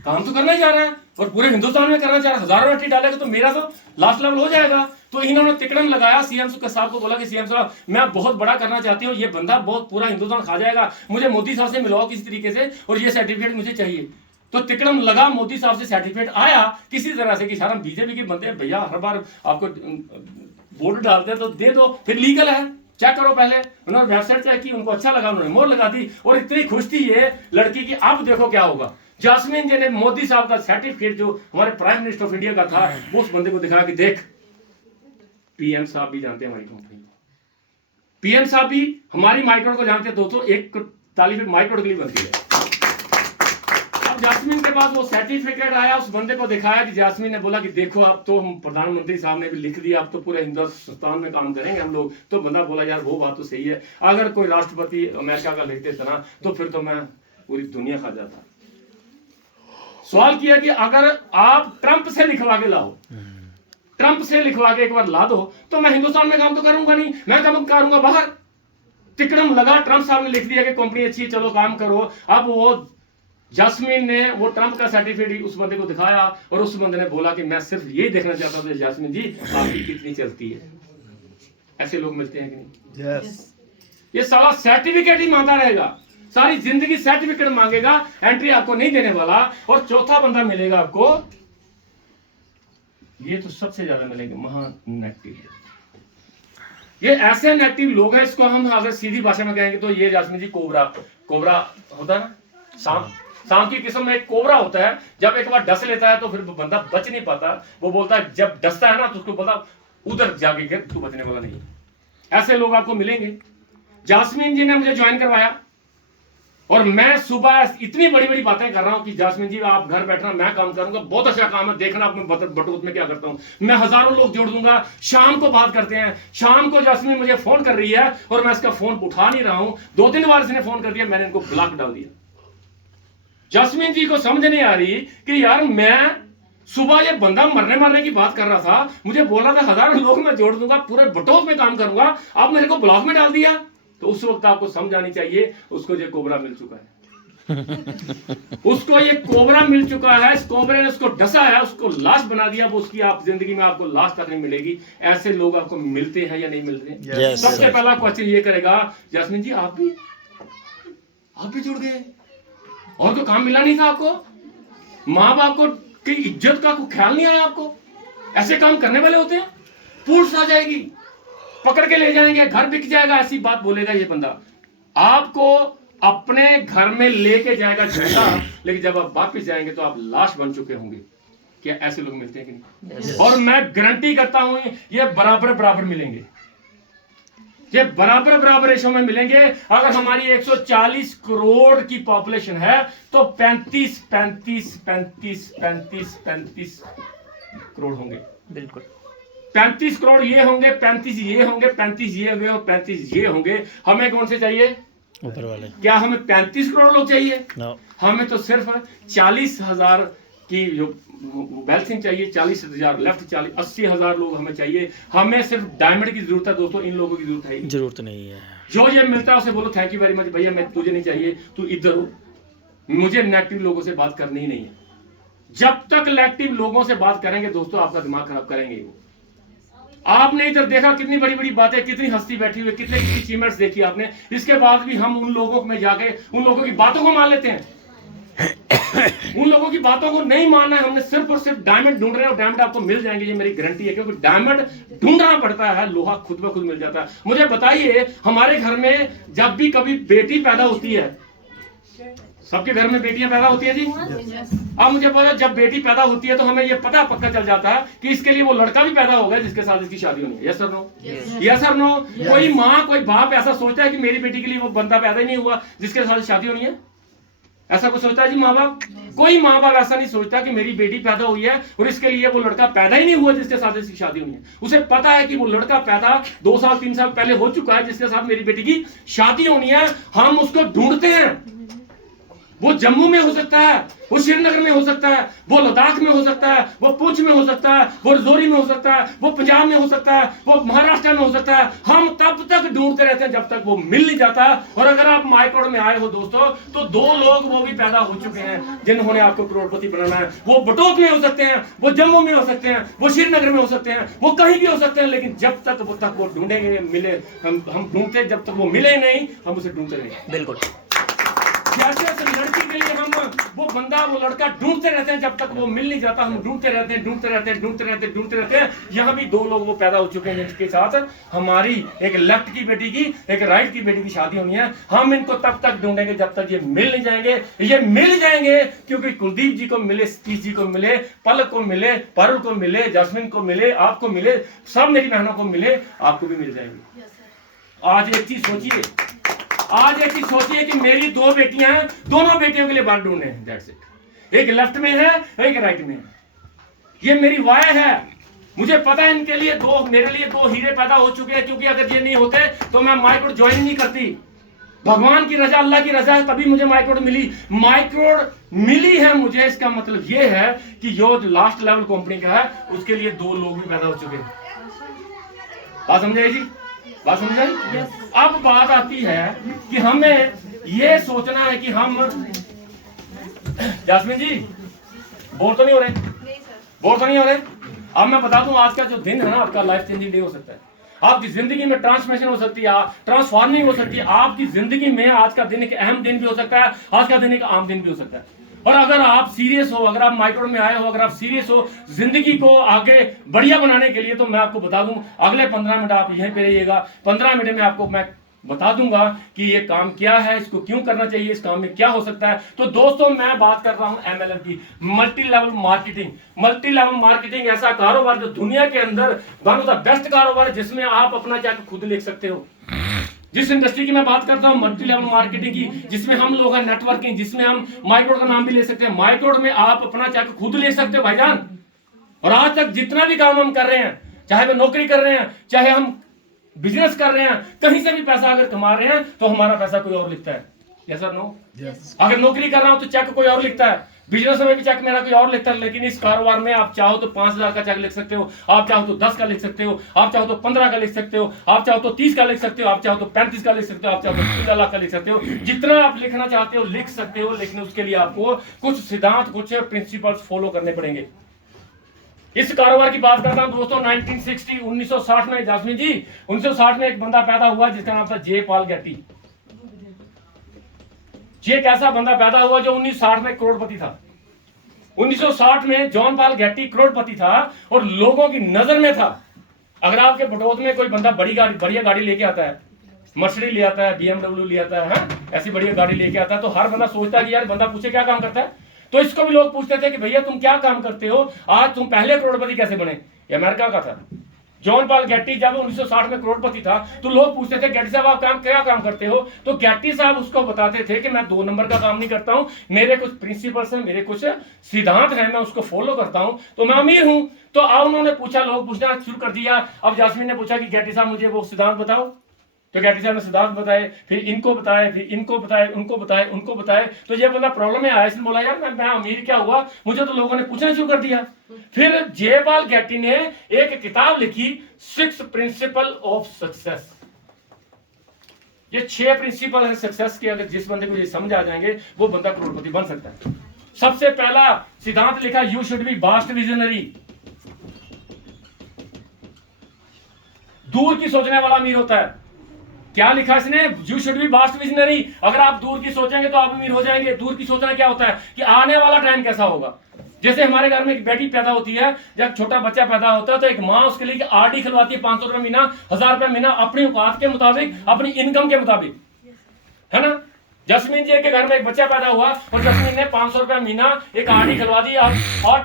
काम तो करना ही जा रहा है और पूरे हिंदुस्तान में करना चाह रहा है, हजारों अट्टी डालेगा तो मेरा तो लास्ट लेवल हो जाएगा। तो इन्होंने तिकड़म लगाया, सीएम साहब को बोला कि सीएम साहब मैं बहुत बड़ा करना चाहती हूँ, ये बंदा बहुत पूरा हिंदुस्तान खा जाएगा, मुझे मोदी साहब से मिलवाओ किसी तरीके से और ये सर्टिफिकेट मुझे चाहिए। तो तिकड़म लगा, मोदी साहब से सर्टिफिकेट आया किसी तरह से कि सारा बीजेपी के बंदे हैं भैया, हर बार आपको वोट डालते हैं तो दे दो, फिर लीगल है, चेक करो पहले। उन्होंने वेबसाइट चेक की, उनको अच्छा लगा, उन्होंने मोहर लगा दी और इतनी खुश थी ये लड़की की। अब देखो क्या होगा, जास्मीन जी ने मोदी साहब का सर्टिफिकेट जो हमारे प्राइम मिनिस्टर ऑफ इंडिया का था वो उस बंदे को दिखाया कि देख पीएम साहब भी जानते हैं हमारी कंपनी को, पीएम साहब भी हमारी माइक्रोड को जानते हैं। दोस्तों एक तारीफ माइक्रोड के लिए बनती है। अब जास्मीन के पास वो सर्टिफिकेट आया, उस बंदे को दिखाया कि जास्मीन ने बोला कि देखो आप तो हम प्रधानमंत्री साहब ने भी लिख दिया, आप तो पूरे हिंदुस्तान में काम करेंगे हम लोग। तो बंदा बोला यार वो बात तो सही है, अगर कोई राष्ट्रपति अमेरिका का लिख देता ना तो फिर तो मैं पूरी दुनिया खा जाता। सवाल किया कि अगर आप ट्रंप से लिखवा के लाओ, ट्रंप से लिखवा के एक बार ला दो तो मैं हिंदुस्तान में काम तो करूंगा नहीं, मैं काम करूंगा बाहर। तिकड़म लगा, ट्रंप साहब ने लिख दिया कि कंपनी अच्छी है, चलो काम करो। अब वो जास्मीन ने वो ट्रंप का सर्टिफिकेट उस बंदे को दिखाया और उस बंदे ने बोला कि मैं सिर्फ ये देखना चाहता था जास्मीन जी आपकी कितनी चलती है। ऐसे लोग मिलते हैं कि नहीं? Yes. ये सारा सर्टिफिकेट ही मांगता रहेगा, सारी जिंदगी सर्टिफिकेट मांगेगा, एंट्री आपको नहीं देने वाला। और चौथा बंदा मिलेगा आपको, ये तो सबसे ज्यादा मिलेंगे महानेगेटिव। ये ऐसे नेगेटिव लोग हैं, इसको हम अगर सीधी भाषा में कहेंगे तो ये जास्मीन जी कोबरा होता है ना, सांप की किस्म में एक कोबरा होता है। जब एक बार डस लेता है तो फिर बंदा बच नहीं पाता। वो बोलता है जब डसता है ना तो उसको बोलता उधर जाके गिर, तू बचने वाला नहीं। ऐसे लोग आपको मिलेंगे। जास्मीन जी ने मुझे ज्वाइन करवाया और मैं सुबह इतनी बड़ी बड़ी बातें कर रहा हूं कि जास्मीन जी आप घर बैठना, मैं काम करूंगा, बहुत अच्छा काम है, देखना आप मैं बटूत में क्या करता हूं, मैं हजारों लोग जोड़ दूंगा। शाम को बात करते हैं, शाम को जास्मीन मुझे फोन कर रही है और मैं इसका फोन उठा नहीं रहा हूं। 2-3 बार इसने फोन कर दिया, मैंने इनको ब्लॉक डाल दिया। जास्मीन जी को समझ नहीं आ रही कि यार मैं सुबह ये बंदा मरने की बात कर रहा था, मुझे बोल रहा था हजारों लोग मैं जोड़ दूंगा, पूरे बटोत में काम करूंगा, अब मेरे को ब्लॉक में डाल दिया। तो उस वक्त आपको समझ आनी चाहिए उसको ये कोबरा मिल चुका है। उसको ये कोबरा मिल चुका है, इस कोबरे ने उसको डसा है, उसको लाश बना दिया। वो उसकी आप जिंदगी में आपको लाश तक नहीं मिलेगी। ऐसे लोग आपको मिलते हैं या नहीं मिलते? Yes, सबसे sir. पहला क्वेश्चन ये करेगा जास्मीन जी आप भी जुड़ गए और तो काम मिला नहीं था आपको, माँ बाप को की इज्जत का कोई ख्याल नहीं आया आपको। ऐसे काम करने वाले होते हैं, पुलिस आ जाएगी, पकड़ के ले जाएंगे, घर बिक जाएगा, ऐसी बात बोलेगा ये बंदा। आपको अपने घर में लेके जाएगा झंडा, लेकिन जब आप वापस जाएंगे तो आप लाश बन चुके होंगे। क्या ऐसे लोग मिलते हैं कि नहीं? और मैं गारंटी करता हूं ये बराबर मिलेंगे, ये बराबर रेशो में मिलेंगे। अगर हमारी 140 करोड़ की पॉपुलेशन है तो 35 करोड़ होंगे। बिल्कुल 35 करोड़ ये होंगे, 35 ये होंगे, 35 ये होंगे और 35 ये होंगे। हमें कौन से चाहिए? ऊपर वाले। क्या हमें 35 करोड़ लोग चाहिए? No. हमें तो सिर्फ 40,000 की जो वेल्थिंग चाहिए, 40,000 लेफ्ट, 80,000 लोग हमें चाहिए। हमें सिर्फ डायमंड की जरूरत है दोस्तों, इन लोगों की जरूरत है ही नहीं। जरूरत नहीं है। जो ये मिलता है उसे बोलो थैंक यू वेरी मच भैया, मैं तुझे नहीं चाहिए, तू इधर हो। मुझे नेगेटिव लोगों से बात करनी ही नहीं है। जब तक नेगेटिव लोगों से बात करेंगे दोस्तों आपका दिमाग खराब करेंगे वो। आपने इधर देखा कितनी बड़ी बड़ी बातें, कितनी हस्ती बैठी हुई, कितने कितनी अचीवमेंट्स देखी आपने, इसके बाद भी हम उन लोगों में जाके उन लोगों की बातों को मान लेते हैं। उन लोगों की बातों को नहीं मानना है, हमने सिर्फ और सिर्फ डायमंड ढूंढ रहे हैं और डायमंड आपको मिल जाएंगे, ये मेरी गारंटी है। क्योंकि डायमंड ढूंढना पड़ता है, लोहा खुद ब खुद मिल जाता है। मुझे बताइए हमारे घर में जब भी कभी बेटी पैदा होती है, सबके घर में बेटियां पैदा होती है जी। अब मुझे पता जब बेटी पैदा होती है तो हमें ये पता पक्का चल जाता है कि इसके लिए वो लड़का भी पैदा होगा जिसके साथ इसकी शादी होनी है। Yes sir no? Yes sir no? कोई माँ कोई बाप ऐसा सोचता है कि मेरी बेटी के लिए वो बंदा पैदा ही नहीं हुआ जिसके साथ शादी होनी है? ऐसा कुछ सोचता है जी माँ बाप? कोई माँ बाप ऐसा नहीं सोचता कि मेरी बेटी पैदा हुई है और इसके लिए वो लड़का पैदा ही नहीं हुआ जिसके साथ इसकी शादी हुई है। उसे पता है कि वो लड़का पैदा 2 साल 3 साल पहले हो चुका है जिसके साथ मेरी बेटी की शादी होनी है। हम उसको ढूंढते हैं। वो जम्मू में हो सकता है, वो श्रीनगर में हो सकता है, वो लद्दाख में हो सकता है, वो पुंछ में हो सकता है, वो रजौरी में हो सकता है, वो पंजाब में हो सकता है, वो महाराष्ट्र में हो सकता है। हम तब तक ढूंढते रहते हैं जब तक वो मिल नहीं जाता। और अगर आप माइक्रोड में आए हो दोस्तों, तो 2 लोग वो भी पैदा हो चुके हैं जिन्होंने आपको करोड़पति बनाना है। वो बटोत में हो सकते हैं, वो जम्मू में हो सकते हैं, वो श्रीनगर में हो सकते हैं, वो कहीं भी हो सकते हैं, लेकिन जब तक वो ढूंढेंगे मिले, हम ढूंढते, जब तक वो मिले नहीं हम उसे ढूंढते रहेंगे। बिल्कुल। जैसे लड़की के लिए हम वो बंदा वो लड़का ढूंढते रहते हैं, जब तक वो मिल नहीं जाता हम ढूंढते रहते हैं। यहाँ भी 2 लोग वो पैदा हो चुके हैं जिनके साथ हमारी एक लेफ्ट की बेटी की, एक राइट की बेटी की शादी होनी है। हम इनको तब तक ढूंढेंगे जब तक ये मिल नहीं जाएंगे। ये मिल जाएंगे क्योंकि कुलदीप जी को मिले, सतीश जी को मिले, पलक को मिले, पारुल को मिले, जैस्मिन को मिले, आपको मिले, सब मेरी बहनों को मिले, आपको भी मिल जाएंगे। आज एक चीज सोचिए कि मेरी 2 बेटियां हैं, दोनों बेटियों के लिए बाल ढूंढने हैं। That's it. एक लेफ्ट में है, एक राइट में है। ये मेरी वाय है। मुझे पता है इनके लिए मेरे लिए 2 हीरे पैदा हो चुके हैं, क्योंकि अगर ये नहीं होते तो मैं माइक्रोड ज्वाइन नहीं करती। भगवान की रजा, अल्लाह की रजा है, तभी मुझे माइक्रोड मिली है मुझे। इसका मतलब ये है कि जो लास्ट लेवल कंपनी का है उसके लिए 2 लोग भी पैदा हो चुके हैं। बात समझाई जी? बात समझाई? अब बात आती है कि हमें ये सोचना है कि हम, जास्मिन जी बोर तो नहीं हो रहे? अब मैं बता दूं, आज का जो दिन है ना, आपका लाइफ चेंजिंग डे हो सकता है। आपकी जिंदगी में ट्रांसफॉर्मेशन हो सकती है, ट्रांसफॉर्मिंग हो सकती है। आपकी जिंदगी में आज का दिन एक अहम दिन भी हो सकता है, आज का दिन एक आम दिन भी हो सकता है। और अगर आप सीरियस हो, अगर आप माइक्रोड में आए हो, अगर आप सीरियस हो जिंदगी को आगे बढ़िया बनाने के लिए, तो मैं आपको बता दूं, अगले 15 मिनट आप यहीं पे रहिएगा। 15 मिनट में आपको मैं बता दूंगा कि ये काम क्या है, इसको क्यों करना चाहिए, इस काम में क्या हो सकता है। तो दोस्तों, मैं बात कर रहा हूं MLM की, मल्टी लेवल मार्केटिंग। ऐसा कारोबार जो दुनिया के अंदर वन ऑफ द बेस्ट कारोबार है, जिसमें आप अपना चेक खुद लिख सकते हो। जिस इंडस्ट्री की मैं बात करता हूं, मल्टी लेवल मार्केटिंग की, जिसमें हम लोग हैं नेटवर्किंग, जिसमें हम माइक्रोड का नाम भी ले सकते हैं। माइक्रोड में आप अपना चेक खुद ले सकते हो भाईजान। और आज तक जितना भी काम हम कर रहे हैं, चाहे वो नौकरी कर रहे हैं, चाहे हम बिजनेस कर रहे हैं, कहीं से भी पैसा अगर कमा रहे हैं तो हमारा पैसा कोई और लिखता है। यस और नो? अगर नौकरी कर रहा हूं तो चेक कोई और लिखता है, बिजनेस में भी चेक मेरा कोई और लिखता है। लेकिन इस कारोबार में आप चाहो तो 5,000 का चेक लिख सकते हो, आप चाहो तो 10 का लिख सकते हो, आप चाहो तो 15 का लिख सकते हो, आप चाहो तो 30 का लिख सकते हो, आप चाहो तो 35 का लिख सकते हो, आप चाहो तो 15 लाख का लिख सकते हो। जितना आप लिखना चाहते हो लिख सकते हो, लेकिन उसके लिए आपको कुछ सिद्धांत, कुछ प्रिंसिपल्स फॉलो करने पड़ेंगे। इस कारोबार की बात करता हूं दोस्तों, 1960 में, जास्मिन जी, 1960 में एक बंदा पैदा हुआ जिसका नाम था जे पॉल गेटी। ये एक ऐसा बंदा पैदा हुआ जो 1960 में करोड़पति था। 1960 में जॉन पॉल गेटी करोड़पति था और लोगों की नजर में था। अगर आपके बटोत में कोई बंदा बढ़िया गाड़ी लेके आता है, मर्सिडीज ले आता है, BMW ले आता है, ऐसी बढ़िया गाड़ी लेके आता है, तो हर बंदा सोचता है कि यार बंदा पूछे क्या काम करता है। तो इसको भी लोग पूछते थे कि भैया तुम क्या काम करते हो, आज तुम पहले करोड़पति कैसे बने। ये अमेरिका का था। जॉन पॉल गेटी जब 1960 में करोड़पति था तो लोग पूछते थे गेटी साहब आप क्या काम करते हो। तो गेटी साहब उसको बताते थे कि मैं 2 नंबर का काम नहीं करता हूं, मेरे कुछ प्रिंसिपल्स हैं, मेरे कुछ सिद्धांत हैं, मैं उसको फॉलो करता हूं, तो मैं अमीर हूं। तो अब उन्होंने पूछा, लोग पूछना शुरू कर दिया। अब जास्मिन ने पूछा कि गेटी साहब मुझे वो सिद्धांत बताओ। तो गेटी साहब ने सिद्धांत बताए, फिर इनको बताए, फिर इनको बताए, उनको बताए। तो ये बंदा प्रॉब्लम में आया, इसने बोला यार मैं अमीर क्या हुआ, मुझे तो लोगों ने पूछना शुरू कर दिया। फिर जे पॉल गेटी ने एक किताब लिखी, 6 प्रिंसिपल ऑफ सक्सेस। ये 6 प्रिंसिपल है सक्सेस के, अगर जिस बंदे को ये समझ आ जाएंगे वो बंदा करोड़पति बन सकता है। सबसे पहला सिद्धांत लिखा, you should be vast visionary. दूर की सोचने वाला अमीर होता है। क्या लिखा इसने, you should be vast visionary. अगर आप दूर की सोचेंगे तो आप अमीर हो जाएंगे। दूर की सोचना क्या होता है कि आने वाला टाइम कैसा होगा। जैसे हमारे घर में एक बेटी पैदा होती है, जब छोटा बच्चा पैदा होता है तो एक माँ उसके लिए RD खुलवाती है, 500 रुपए महीना, 1000 रुपए महीना, अपनी औकात के मुताबिक, अपनी इनकम के मुताबिक, है ना। जस्मीन जी के घर में एक बच्चा पैदा हुआ और जस्मीन ने 500 रुपए महीना एक RD खुलवा दी और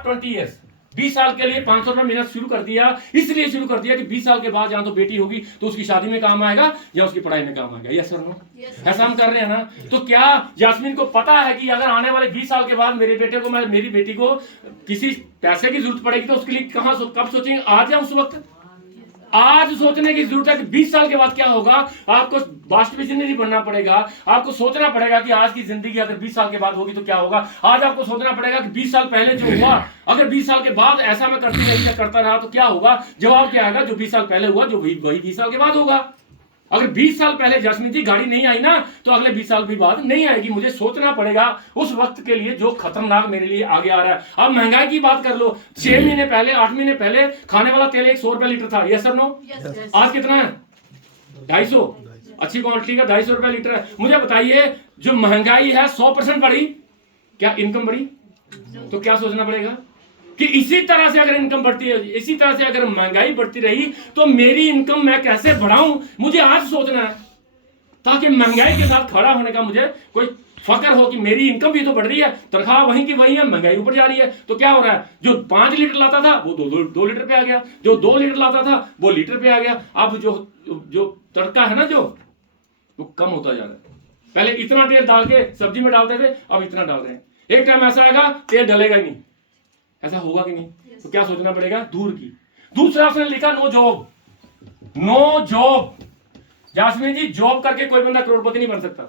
20 ईयर्स। 20 साल के लिए 500 रुपये मिलना शुरू कर दिया, इसलिए शुरू कर दिया कि 20 साल के बाद जहां तो बेटी होगी तो उसकी शादी में काम आएगा या उसकी पढ़ाई में काम आएगा। यस और नो? ऐसा हम कर रहे हैं ना? तो क्या जास्मीन को पता है कि अगर आने वाले 20 साल के बाद मेरे बेटे को, मेरी बेटी को किसी पैसे की जरूरत पड़ेगी तो उसके लिए कब सोचेंगे? आज या उस वक्त? आज सोचने की जरूरत है कि 20 साल के बाद क्या होगा। आपको वास्तविक विजनरी बनना पड़ेगा, आपको सोचना पड़ेगा कि आज की जिंदगी अगर 20 साल के बाद होगी तो क्या होगा। आज आपको सोचना पड़ेगा कि 20 साल पहले जो हुआ, अगर 20 साल के बाद ऐसा मैं करता रहा तो क्या होगा। जवाब क्या आएगा? जो 20 साल पहले हुआ जो वही 20 साल के बाद होगा। अगर 20 साल पहले जास्मीन जी गाड़ी नहीं आई ना तो अगले 20 साल भी बाद नहीं आएगी। मुझे सोचना पड़ेगा उस वक्त के लिए जो खतरनाक मेरे लिए आगे आ रहा है। अब महंगाई की बात कर लो, 6 महीने पहले 8 महीने पहले खाने वाला तेल 100 रुपए लीटर था। Yes sir no? आज कितना है? 250। अच्छी क्वालिटी का 250 रुपए लीटर है। मुझे बताइए जो महंगाई है 100% बढ़ी, क्या इनकम बढ़ी? तो क्या सोचना पड़ेगा कि इसी तरह से अगर इनकम बढ़ती है, इसी तरह से अगर महंगाई बढ़ती रही तो मेरी इनकम मैं कैसे बढ़ाऊं, मुझे आज सोचना है, ताकि महंगाई के साथ खड़ा होने का मुझे कोई फक्र हो कि मेरी इनकम भी तो बढ़ रही है, तनख्वाह वहीं की वहीं है, महंगाई ऊपर जा रही है। तो क्या हो रहा है? जो 5 लीटर लाता था वो 2 लीटर पे आ गया, जो 2 लीटर लाता था वो लीटर पे आ गया। अब जो तड़का है ना जो वो कम होता जा रहा है। पहले इतना तेल डाल के सब्जी में डालते थे, अब इतना डाल रहे हैं। एक टाइम ऐसा आएगा तेल डलेगा ही नहीं। ऐसा होगा कि नहीं? तो क्या सोचना पड़ेगा? दूर की। दूसरा उसने लिखा no job. No job. Jasmine ji job करके कोई बंदा करोड़पति नहीं बन सकता।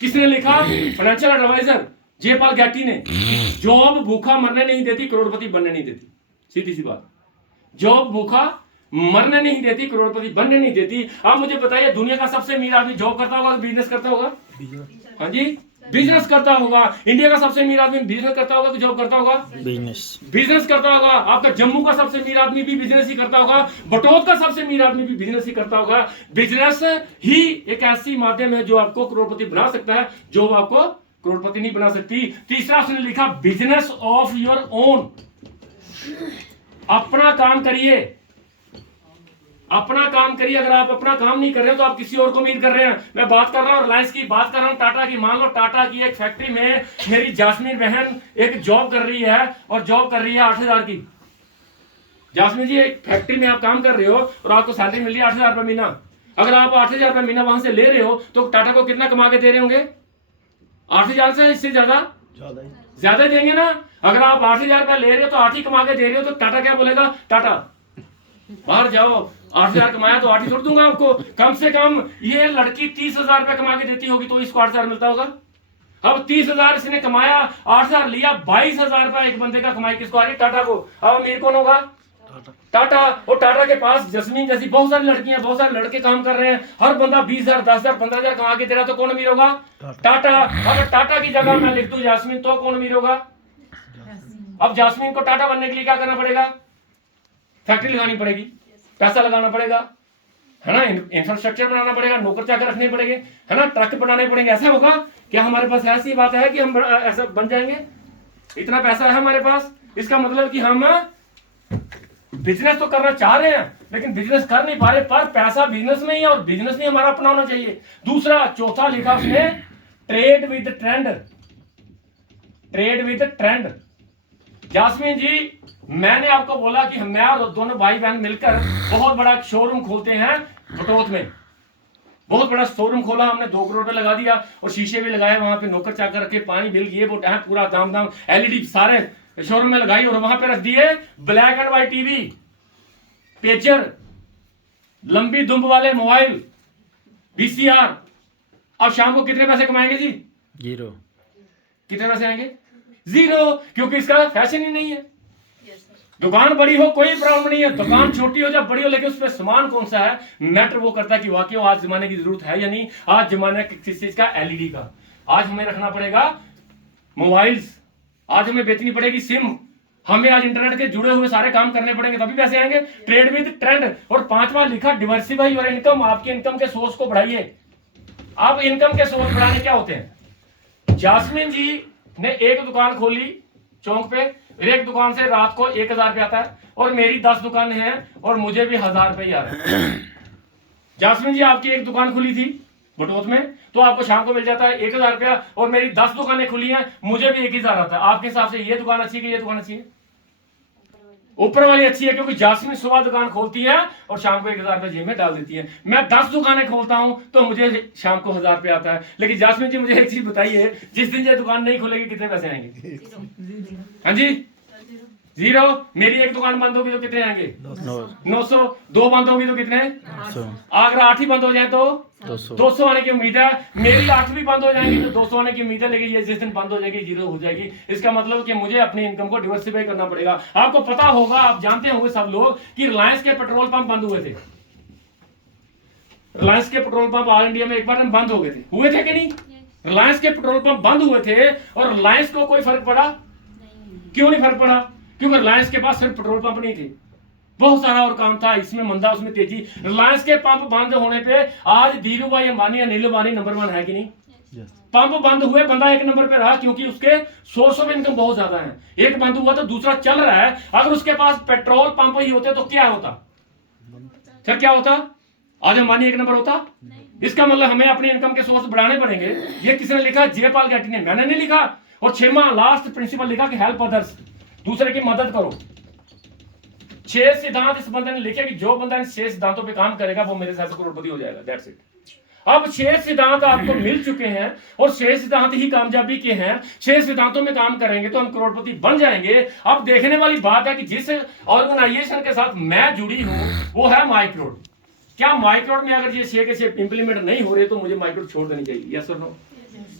किसने लिखा? फाइनेंशियल एडवाइजर जेपाल गैटी ने। जॉब भूखा मरने नहीं देती, करोड़पति बनने नहीं देती। सीधी सी बात। जॉब भूखा मरने नहीं देती, करोड़पति बनने नहीं देती। आप मुझे बताइए दुनिया का सबसे अमीर आदमी जॉब करता होगा, बिजनेस करता होगा? हाँ जी, बिजनेस करता होगा। इंडिया का सबसे अमीर आदमी बिजनेस करता होगा कि जॉब करता होगा? बिजनेस करता होगा। आपका जम्मू का सबसे अमीर आदमी भी बिजनेस ही करता होगा। बटौत का सबसे अमीर आदमी भी बिजनेस ही करता होगा। बिजनेस ही एक ऐसी माध्यम है जो आपको करोड़पति बना सकता है, जो आपको करोड़पति नहीं बना सकती। तीसरा उसने लिखा बिजनेस ऑफ योर ओन। अपना काम करिए, अपना काम करिए। अगर आप अपना काम नहीं कर रहे हो तो आप किसी और को उम्मीद कर रहे हैं। मैं बात कर रहा हूँ रिलायंस की, बात कर रहा हूँ टाटा की। मान लो टाटा की एक फैक्ट्री में मेरी जास्मीन बहन एक जॉब कर रही है और जॉब कर रही है 8,000 की। जास्मीन जी एक फैक्ट्री में आप काम कर रहे हो और आपको सैलरी मिल रही है 8,000 रुपये महीना। अगर आप 8,000 रुपये महीना वहां से ले रहे हो तो टाटा को कितना कमा के दे रहे होंगे? 8,000 से इससे ज्यादा देंगे ना। अगर आप 8,000 रुपये ले रहे हो तो 8 ही कमा के दे रहे हो तो टाटा क्या बोलेगा? टाटा बाहर जाओ, 8,000 कमाया तो 8 ही छोड़ दूंगा आपको। कम से कम ये लड़की 30,000 रुपए कमा के देती होगी तो इसको 8,000 मिलता होगा। अब 30,000 इसने कमाया, 8,000 लिया, 22,000 रुपए एक बंदे का कमाई किसको आ रही? टाटा को। अब अमीर कौन होगा? टाटा। और टाटा के पास जस्मीन जैसी बहुत सारी लड़कियां, बहुत सारे लड़के काम कर रहे हैं। हर बंदा 20,000, 10,000, 15,000 कमा के दे रहा तो कौन अमीर होगा? टाटा। अगर टाटा की जगह मैं लिख दूं जास्मीन तो कौन अमीर होगा? अब जास्मीन को टाटा बनने के लिए क्या करना पड़ेगा? फैक्ट्री लगानी पड़ेगी, पैसा लगाना पड़ेगा, है ना, इंफ्रास्ट्रक्चर बनाना पड़ेगा, नौकर चाकर रखने पड़ेंगे, है ना, ट्रक बनाने पड़ेंगे। ऐसा होगा क्या? हमारे पास ऐसी बात है कि हम ऐसा बन जाएंगे? इतना पैसा है हमारे पास, इसका मतलब कि हम बिजनेस तो करना चाह रहे हैं लेकिन बिजनेस कर नहीं पा रहे। पर पैसा बिजनेस में ही है और बिजनेस नहीं हमारा अपना होना चाहिए। दूसरा, चौथा लिखा उसने trade with trend. Trade with trend. Jasmine ji मैंने आपको बोला कि मैं और दोनों भाई बहन मिलकर बहुत बड़ा शोरूम खोलते हैं बटौत में। बहुत बड़ा शोरूम खोला हमने, 2 करोड़ रुपए लगा दिया और शीशे भी लगाए वहां पे, नौकर चाकर रखे, पानी बिल ये वो पूरा दाम दाम एलईडी सारे शोरूम में लगाई और वहां पे रख दिए black and white TV, pager, लंबी दुम्ब वाले मोबाइल, वीसीआर। अब शाम को कितने पैसे कमाएंगे जी? 0। कितने पैसे आएंगे? 0, क्योंकि इसका फैशन ही नहीं है। दुकान बड़ी हो कोई प्रॉब्लम नहीं है, दुकान छोटी हो या बड़ी हो, लेकिन उसमें सामान कौन सा है मैटर वो करता है कि वाकई आज जमाने की जरूरत है या नहीं। आज जमाने किस चीज का? एलईडी का। आज हमें रखना पड़ेगा मोबाइल्स, आज हमें बेचनी पड़ेगी सिम, हमें आज इंटरनेट के जुड़े हुए सारे काम करने पड़ेंगे तभी पैसे आएंगे। Trade with trend. और 5वां लिखा डिवर्सिफाई योर इनकम। आपकी इनकम के सोर्स को बढ़ाइए। अब इनकम के सोर्स बढ़ाने क्या होते हैं? जास्मीन जी ने एक दुकान खोली चौक पे, एक दुकान से रात को 1,000 रुपया आता है और मेरी 10 दुकानें हैं और मुझे भी 1,000 रुपये ही आ रहे हैं। जास्मीन जी आपकी एक दुकान खुली थी बटौत में तो आपको शाम को मिल जाता है 1,000 रुपया और मेरी 10 दुकानें खुली हैं, मुझे भी 1,000 आता है। आपके हिसाब से ये दुकान अच्छी है कि ये दुकान अच्छी है? ऊपर वाली अच्छी है क्योंकि जासमीन सुबह दुकान खोलती है और शाम को 1000 रुपये जेब में डाल देती है। मैं 10 दुकानें खोलता हूं तो मुझे शाम को 1000 रुपये आता है। लेकिन जासमीन जी मुझे एक चीज बताइए, जिस दिन ये दुकान नहीं खुलेगी कितने पैसे आएंगे? हाँ जी, 0। मेरी एक दुकान बंद होगी तो कितने आएंगे? 900। 2 बंद होगी तो कितने? अगर 8 ही बंद हो जाए तो 200 आने की उम्मीद है। मेरी 8 भी बंद हो जाएंगी तो 200 आने की उम्मीद है। लेकिन ये जिस दिन बंद हो जाएगी 0 हो जाएगी। इसका मतलब कि मुझे अपनी इनकम को डिवर्सिफाई करना पड़ेगा। आपको पता होगा, आप जानते होंगे सब लोग कि रिलायंस के पेट्रोल पंप बंद हुए थे। रिलायंस के पेट्रोल पंप ऑल इंडिया में एक बार बंद हो गए थे कि नहीं? रिलायंस के पेट्रोल पंप बंद हुए थे और रिलायंस को कोई फर्क पड़ा? क्यों नहीं फर्क पड़ा? क्योंकि रिलायंस के पास सिर्फ पेट्रोल पंप नहीं थे, बहुत सारा और काम था। इसमें मंदा उसमें तेजी। रिलायंस के पंप बंद होने पे आज धीरू भाई अंबानी, अनिल अंबानी नंबर 1 है कि नहीं? पंप बंद हुए, बंदा 1 नंबर पे रहा क्योंकि उसके सोर्स ऑफ इनकम बहुत ज्यादा है। एक बंद हुआ तो दूसरा चल रहा है। अगर उसके पास पेट्रोल पंप ही होते तो क्या होता? फिर क्या होता? आज अंबानी 1 नंबर होता? इसका मतलब हमें अपनी इनकम के सोर्स बढ़ाने पड़ेंगे। ये किसने लिखा? जयपाल गेटी ने, मैंने नहीं लिखा। और 6वां लास्ट प्रिंसिपल लिखा कि हेल्प अदर्स, दूसरे की मदद करो। 6 सिद्धांत इस बंदे ने लिखे कि जो बंदा इन 6 सिद्धांतों पे काम करेगा वो मेरे साथ करोड़पति हो जाएगा। That's it. अब 6 सिद्धांत आपको मिल चुके हैं और 6 सिद्धांत ही कामयाबी के हैं। 6 सिद्धांतों में काम करेंगे तो हम करोड़पति बन जाएंगे। अब देखने वाली बात है कि जिस ऑर्गेनाइजेशन के साथ मैं जुड़ी हूं वो है माइक्रोड। क्या माइक्रोड में अगर ये 6 के 6 इंप्लीमेंट नहीं हो रहे तो मुझे माइक्रोड छोड़ देनी चाहिए? यस और नो?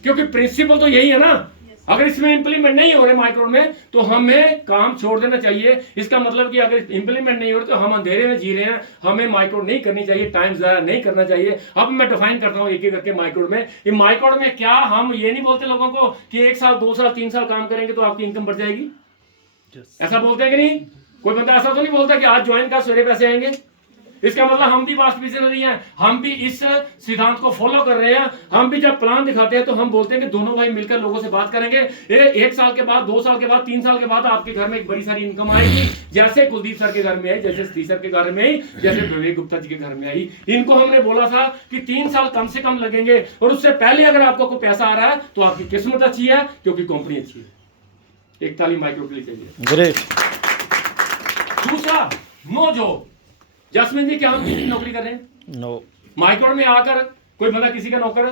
क्योंकि प्रिंसिपल तो यही है ना। अगर इसमें इंप्लीमेंट नहीं हो रहे माइक्रोड में तो हमें काम छोड़ देना चाहिए। इसका मतलब कि अगर इंप्लीमेंट नहीं हो रहे तो हम अंधेरे में जी रहे हैं। हमें माइक्रोड नहीं करनी चाहिए, टाइम ज़ाया नहीं करना चाहिए। अब मैं डिफाइन करता हूं एक एक करके माइक्रोड में। ये माइक्रोड में क्या, हम ये नहीं बोलते लोगों को कि 1 साल 2 साल 3 साल काम करेंगे तो आपकी इनकम बढ़ जाएगी। ऐसा बोलते हैं कि नहीं? कोई बंदा ऐसा तो नहीं बोलता कि आज ज्वाइन कर सवेरे पैसे आएंगे। इसका मतलब हम भी वास्ट विजनरी हैं। हम भी इस सिद्धांत को फॉलो कर रहे हैं। हम भी जब प्लान दिखाते हैं तो हम बोलते हैं कि दोनों भाई मिलकर लोगों से बात करेंगे। 1 साल के बाद, 2 साल के बाद, 3 साल के बाद आपके घर में एक बड़ी सारी इनकम आएगी। जैसे कुलदीप सर के घर में आई, जैसे सतीश सर के घर में आई, जैसे विवेक गुप्ता जी के घर में आई। इनको हमने बोला था कि 3 साल कम से कम लगेंगे और उससे पहले अगर आपको कोई पैसा आ रहा है तो आपकी किस्मत अच्छी है क्योंकि कंपनी अच्छी है। एक ताली माइक्रो के लिए चाहिए। ग्रेट। दूसरा, नो जॉब। जसमीन जी, क्या हम किसी की नौकरी कर रहे हैं? नो। माइक्रोड में आकर कोई बंदा किसी का नौकर है?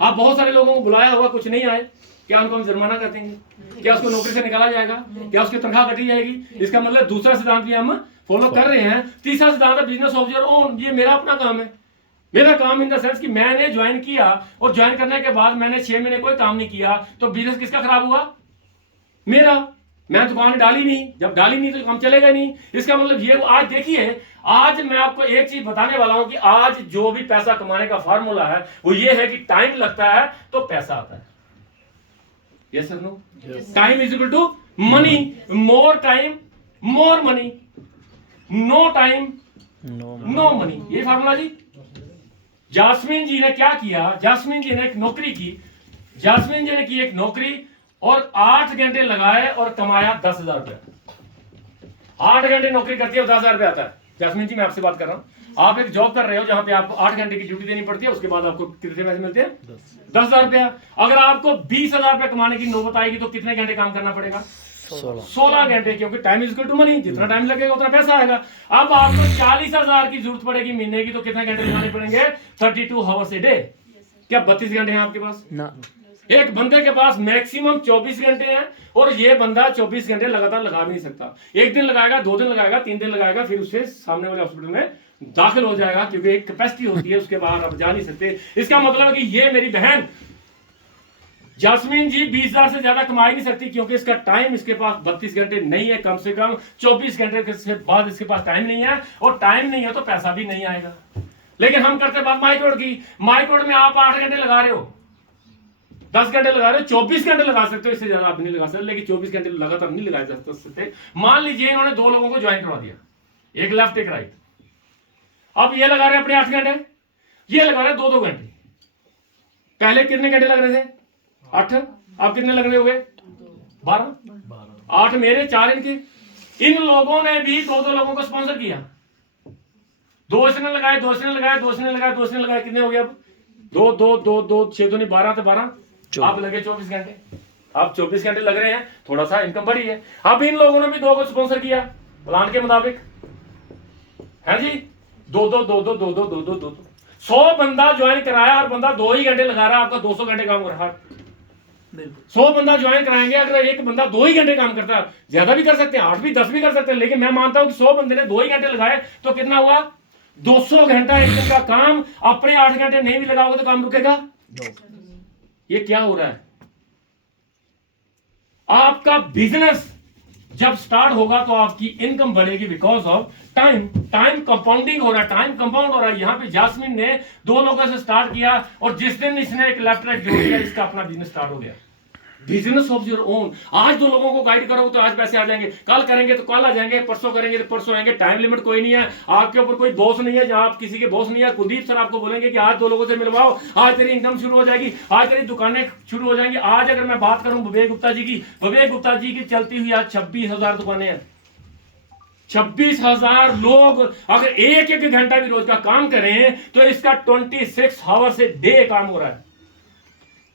आप बहुत सारे लोगों को बुलाया हुआ, कुछ नहीं आए, क्या उनको हम जुर्माना कर देंगे? क्या उसको नौकरी से निकाला जाएगा? क्या उसकी तनख्वाह कटी जाएगी? इसका मतलब दूसरा सिद्धांत भी हम फॉलो कर रहे हैं। तीसरा सिद्धांत है बिजनेस ऑफ योर ओन। ये मेरा अपना काम है। मेरा काम इन द सेंस कि मैंने ज्वाइन किया और ज्वाइन करने के बाद मैंने 6 महीने कोई काम नहीं किया तो बिजनेस किसका खराब हुआ? मेरा। मैं दुकान डाली नहीं, जब डाली नहीं तो काम चलेगा नहीं। इसका मतलब ये, आज देखिए, आज मैं आपको एक चीज बताने वाला हूं कि आज जो भी पैसा कमाने का फार्मूला है वो ये है कि टाइम लगता है तो पैसा आता है। Yes sir? No? Time is equal to money. More time more money, no time no money. ये फार्मूला जी। जासमीन जी ने क्या किया? जासमीन जी ने एक नौकरी की। जासमीन जी ने की एक नौकरी और 8 घंटे लगाए और कमाया 10,000 रुपया। 8 घंटे नौकरी करती है और 10,000 रुपया आता है। जासमीन जी, मैं आपसे बात कर रहा हूं। आप एक जॉब कर रहे हो जहां पे आपको 8 घंटे की ड्यूटी देनी पड़ती है, उसके बाद आपको कितने पैसे मिलते हैं? 10,000 रुपया। अगर आपको 20,000 रुपया कमाने की नौबत आएगी तो कितने घंटे काम करना पड़ेगा? 16 घंटे, क्योंकि time is equal to money. जितना टाइम लगेगा उतना पैसा आएगा। अब आपको 40,000 की जरूरत पड़ेगी महीने की तो कितने घंटे लगाने पड़ेंगे? 32 आवर्स ए डे। क्या 32 घंटे हैं आपके पास? ना। एक बंदे के पास मैक्सिमम 24 घंटे हैं और ये बंदा 24 घंटे लगातार लगा भी नहीं सकता। एक दिन लगाएगा, 2 दिन लगाएगा, 3 दिन लगाएगा, फिर उससे सामने वाले हॉस्पिटल में दाखिल हो जाएगा क्योंकि एक कैपेसिटी होती है, उसके बाद आप जा नहीं सकते। इसका मतलब कि ये मेरी बहन जासमीन जी 20,000 से ज्यादा कमा ही नहीं सकती क्योंकि इसका टाइम, इसके पास 32 घंटे नहीं है, कम से कम 24 घंटे से बाद इसके पास टाइम नहीं है और टाइम नहीं है तो पैसा भी नहीं आएगा। लेकिन हम करते बात माइक्रोड की। माइक्रोड में आप 8 घंटे लगा रहे हो, 10 घंटे लगा रहे हो, 24 घंटे लगा सकते हो, इससे ज्यादा आप नहीं लगा सकते। लेकिन 24 घंटे लगातार नहीं लगाए जा सकते। मान लीजिए इन्होंने 2 लोगों को ज्वाइन करवा दिया, एक लेफ्ट एक राइट। अब ये लगा रहे हैं अपने 8 घंटे, ये लगा रहे हैं 2-2 घंटे। पहले कितने घंटे लग रहे थे? 8। अब कितने लग रहे हो गए? 12। 8 मेरे, 4 इनके। इन लोगों ने भी 2-2 लोगों को स्पॉन्सर किया। 2 इसने लगाए, 2 इसने लगाए, 2 इसने लगाए, 2 इसने लगाए। कितने हो गए अब? 2 6 2 12 तो 12। आप लगे 24 घंटे। अब 24 घंटे लग रहे हैं, थोड़ा सा इनकम बढ़ी है। अब इन लोगों ने भी 2 को स्पॉन्सर किया। प्लान के मुताबिक है जी। 100 बंदा ज्वाइन कराया और बंदा 2 ही घंटे लगा रहा है, आपका 200 घंटे काम कर रहा है। बिल्कुल 100 बंदा ज्वाइन कराएंगे, अगर एक बंदा 2 ही घंटे काम करता है, ज्यादा भी कर सकते हैं, 8 भी 10 भी कर सकते हैं, लेकिन मैं मानता हूं कि 100 बंदे ने 2 ही घंटे लगाए तो कितना हुआ 200 घंटा एक दिन का काम। अपने 8 घंटे नहीं भी लगाओगे तो काम रुकेगा। ये क्या हो रहा है? आपका बिजनेस जब स्टार्ट होगा तो आपकी इनकम बढ़ेगी बिकॉज ऑफ टाइम कंपाउंडिंग हो रहा है, टाइम कंपाउंड हो रहा है। यहां पे जास्मिन ने 2 लोगों से स्टार्ट किया और जिस दिन इसने एक लेफ्ट राइट जोड़ दिया, इसका अपना बिजनेस स्टार्ट हो गया। Business of your own. आज 2 लोगों को गाइड करोगे तो आज पैसे आ जाएंगे, कल करेंगे तो कल आ जाएंगे, परसों करेंगे तो परसों आएंगे। टाइम लिमिट कोई नहीं है, आपके ऊपर कोई बॉस नहीं है, जहां आप किसी के बॉस नहीं है। कुलदीप सर आपको बोलेंगे कि आज 2 लोगों से मिलवाओ, आज तेरी इनकम शुरू हो जाएगी, आज तेरी दुकानें शुरू हो जाएंगी। आज अगर मैं बात करूं विवेक गुप्ता जी की, विवेक गुप्ता जी की चलती हुई आज 26,000 दुकानें हैं। 26,000 लोग अगर एक घंटा भी रोज का काम करें तो इसका 26 आवर से डे काम हो रहा है।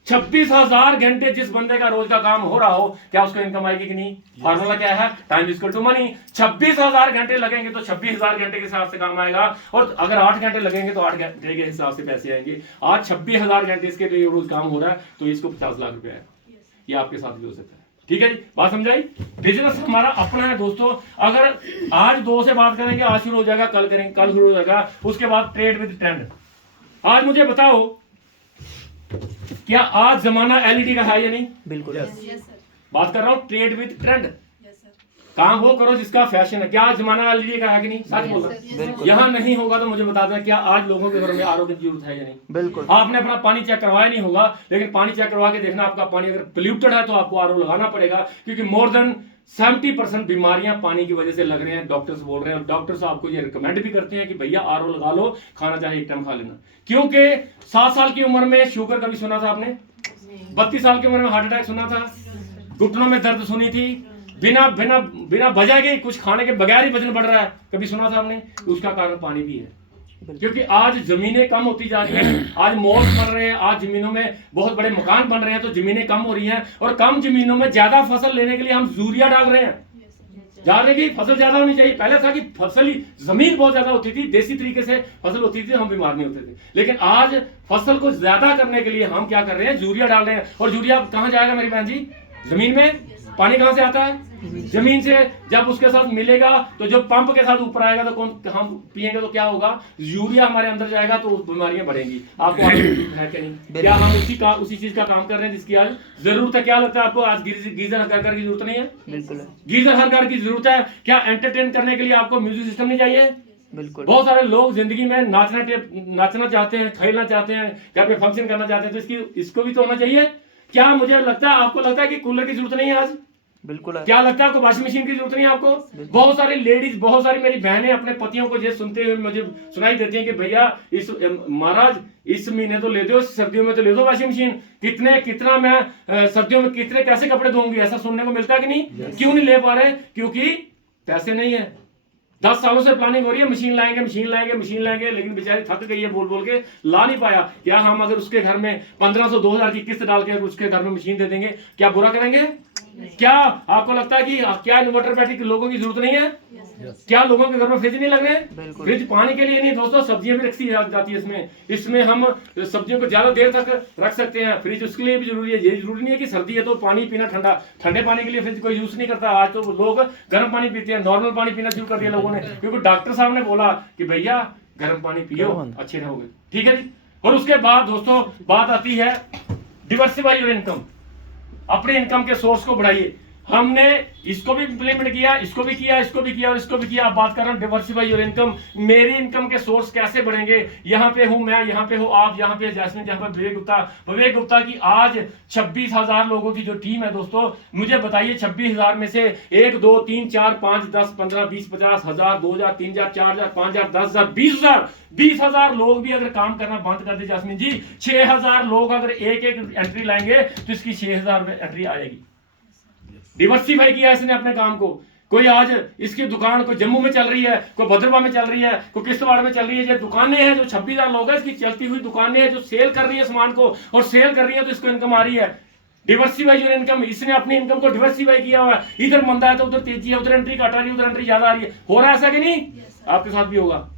26,000 घंटे जिस बंदे का रोज का काम हो रहा हो, क्या उसको इनकम आएगी कि नहीं? फार्मूला क्या है? Time equal to money. 26,000 घंटे लगेंगे तो 26,000 घंटे के हिसाब से काम आएगा, और अगर 8 घंटे लगेंगे तो 8 घंटे के हिसाब से पैसे आएंगे। आज 26,000 घंटे इसके लिए रोज काम हो रहा है तो इसको 50 लाख रुपया है। ये आपके साथ भी हो सकता है। ठीक है जी, बात समझाई? बिजनेस हमारा अपना है दोस्तों। अगर आज 2 से बात करेंगे, आज शुरू हो जाएगा, कल करेंगे, कल शुरू हो जाएगा, उसके बाद ट्रेड विद ट्रेंड। आज मुझे बताओ, क्या आज जमाना एलईडी का है या नहीं? बिल्कुल बात कर रहा हूं ट्रेड विद ट्रेंड। काम वो करो जिसका फैशन है। क्या आज जमाना एलईडी का है कि नहीं? सच बोलना। यहाँ नहीं होगा तो मुझे बता दें, क्या आज लोगों के घर में आरओ की जरूरत है या नहीं? बिल्कुल। आपने अपना पानी चेक करवाया नहीं होगा, लेकिन पानी चेक करवा के देखना, आपका पानी अगर पोल्यूटेड है तो आपको आरओ लगाना पड़ेगा, क्योंकि मोर देन 70% बीमारियां पानी की वजह से लग रहे हैं। डॉक्टर्स बोल रहे हैं, और डॉक्टर्स आपको ये रिकमेंड भी करते हैं कि भैया आरओ लगा लो, खाना चाहे एक टाइम खा लेना। क्योंकि 7 साल की उम्र में शुगर कभी सुना था आपने? 32 साल की उम्र में हार्ट अटैक सुना था? घुटनों में दर्द सुनी थी? बिना बिना बिना वजह के कुछ खाने के बगैर ही वजन बढ़ रहा है, कभी सुना था आपने? उसका कारण पानी भी है। क्योंकि आज जमीनें कम होती जा रही हैं, आज मॉल बन रहे हैं, आज जमीनों में बहुत बड़े मकान बन रहे हैं, तो जमीनें कम हो रही हैं, और कम जमीनों में ज्यादा फसल लेने के लिए हम यूरिया डाल रहे हैं। जान रहे कि फसल ज्यादा होनी चाहिए। पहले था कि फसल ही जमीन बहुत ज्यादा होती थी, देसी तरीके से फसल होती थी, हम बीमार नहीं होते थे। लेकिन आज फसल को ज्यादा करने के लिए हम क्या कर रहे हैं? यूरिया डाल रहे हैं। और यूरिया कहाँ जाएगा मेरी बहन जी? जमीन में। पानी कहां से आता है? जमीन से। जब उसके साथ मिलेगा तो जो पंप के साथ ऊपर आएगा तो कौन, हम पिएंगे तो क्या होगा? यूरिया हमारे अंदर जाएगा तो बीमारियां बढ़ेंगी। आपको है कि नहीं? क्या हम उसी चीज का काम कर रहे हैं जिसकी आज जरूरत है? क्या लगता है आपको आज गीजर हर घर की जरूरत नहीं है? बिल्कुल गीजर हर घर की जरूरत है। क्या एंटरटेन करने के लिए आपको म्यूजिक सिस्टम नहीं चाहिए? बिल्कुल। बहुत सारे लोग जिंदगी में नाचना चाहते हैं, खेलना चाहते हैं, घर पे फंक्शन करना चाहते हैं, तो इसको भी तो होना चाहिए। क्या मुझे लगता है, आपको लगता है कि कूलर की जरूरत नहीं है आज? बिल्कुल है। क्या लगता है आपको वॉशिंग मशीन की जरूरत नहीं है आपको? बहुत सारी लेडीज, बहुत सारी मेरी बहनें अपने पतियों को ये सुनते हुए मुझे सुनाई देती हैं कि भैया महाराज इस महीने तो ले दो, सर्दियों में तो ले दो वॉशिंग मशीन। कितना मैं सर्दियों में कितने कैसे कपड़े धोऊंगी? ऐसा सुनने को मिलता है कि नहीं? क्यों नहीं ले पा रहे? क्योंकि पैसे नहीं है। 10 सालों से प्लानिंग हो रही है, मशीन लाएंगे, लेकिन बेचारी थक गई है बोल बोल के, ला नहीं पाया। क्या हम अगर उसके घर में 1500 2000 की किस्त डाल के उसके घर में मशीन दे देंगे, क्या बुरा करेंगे? क्या आपको लगता है कि क्या इन्वर्टर बैटरी लोगों की जरूरत नहीं है? क्या लोगों के घर में फ्रिज नहीं लग रहे? फ्रिज पानी के लिए नहीं दोस्तों, सब्जियां भी रखी जाती है इसमें हम सब्जियों को ज्यादा देर तक रख सकते हैं। फ्रिज उसके लिए भी जरूरी है। ये जरूरी नहीं है कि सर्दी है तो पानी पीना ठंडे पानी के लिए फ्रिज कोई यूज नहीं करता। आज तो लोग गर्म पानी पीते हैं, नॉर्मल पानी पीना शुरू कर दिया लोगों ने, क्योंकि डॉक्टर साहब ने बोला कि भैया गर्म पानी पियो, अच्छे रहोगे। ठीक है जी। और उसके बाद दोस्तों बात आती है डिवर्सिफाई योर इनकम। अपने इनकम के सोर्स को बढ़ाइए। हमने इसको भी इंप्लीमेंट किया, इसको भी किया, इसको भी किया और इसको भी किया। अब बात कर रहा हूं डिवर्सिफाई योर इनकम। मेरी इनकम के सोर्स कैसे बढ़ेंगे? यहाँ पे हूं मैं, यहाँ पे हो आप, यहाँ पे जैस्मिन, यहाँ पे विवेक गुप्ता की आज 26,000 लोगों की जो टीम है दोस्तों, मुझे बताइए 26,000 में से 1 2 3 4 5 10 15 20 50 1000 2000 3000 4000 5000 10,000 20,000 लोग भी अगर काम करना बंद कर दे जैस्मिन जी, 6,000 लोग अगर एक एंट्री लाएंगे तो इसकी 6,000 एंट्री आएगी। डिवर्सिफाई किया इसने अपने काम को। कोई आज इसकी दुकान कोई जम्मू में चल रही है, कोई भद्रवाह में चल रही है, कोई किश्तवाड़ में चल रही है। ये दुकानें हैं जो 26,000 लोग हैं, इसकी चलती हुई दुकानें हैं जो सेल कर रही है सामान को, और सेल कर रही है तो इसको इनकम आ रही है। डिवर्सिफाई योर इनकम, इसने अपनी इनकम को डिवर्सिफाई किया हुआ है, इधर मंदा है तो उधर तेजी है, उधर एंट्री घट रही है, उधर एंट्री ज्यादा आ रही है, हो रहा है ऐसा कि नहीं? आपके साथ भी होगा।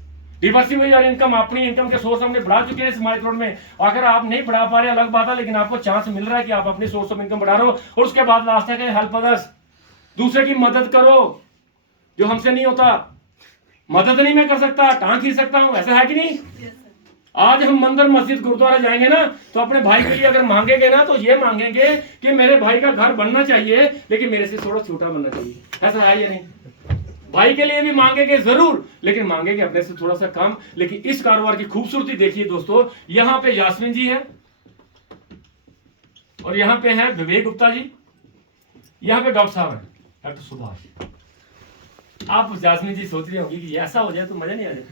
डिवर्सिफाई योर इनकम, अपनी इनकम के सोर्स हमने बढ़ा चुके हैं इस माइक्रोड में। अगर आप नहीं बढ़ा पा रहे अलग बात है, लेकिन आपको चांस मिल रहा है कि आप अपनी सोर्स ऑफ इनकम बढ़ा रहे हो। और उसके बाद लास्ट है कि हेल्प अदर्स, दूसरे की मदद करो, जो हमसे नहीं होता। मदद नहीं मैं कर सकता, टांग खींच सकता हूं, ऐसा है कि नहीं? आज हम मंदिर मस्जिद गुरुद्वारा जाएंगे ना, तो अपने भाई के लिए अगर मांगेंगे ना, तो ये मांगेंगे कि मेरे भाई का घर बनना चाहिए, लेकिन मेरे से थोड़ा छोटा बनना चाहिए। ऐसा है या नहीं? भाई के लिए भी मांगेंगे जरूर, लेकिन मांगेंगे अपने से थोड़ा सा कम। लेकिन इस कारोबार की खूबसूरती देखिए दोस्तों, यहां पे यास्मीन जी है, और यहां पे है विवेक गुप्ता जी, यहां पे डॉक्टर साहब है, डॉक्टर सुभाष। आप यास्मीन जी सोच रही होंगी कि ऐसा हो जाए तो मजा नहीं आ जाए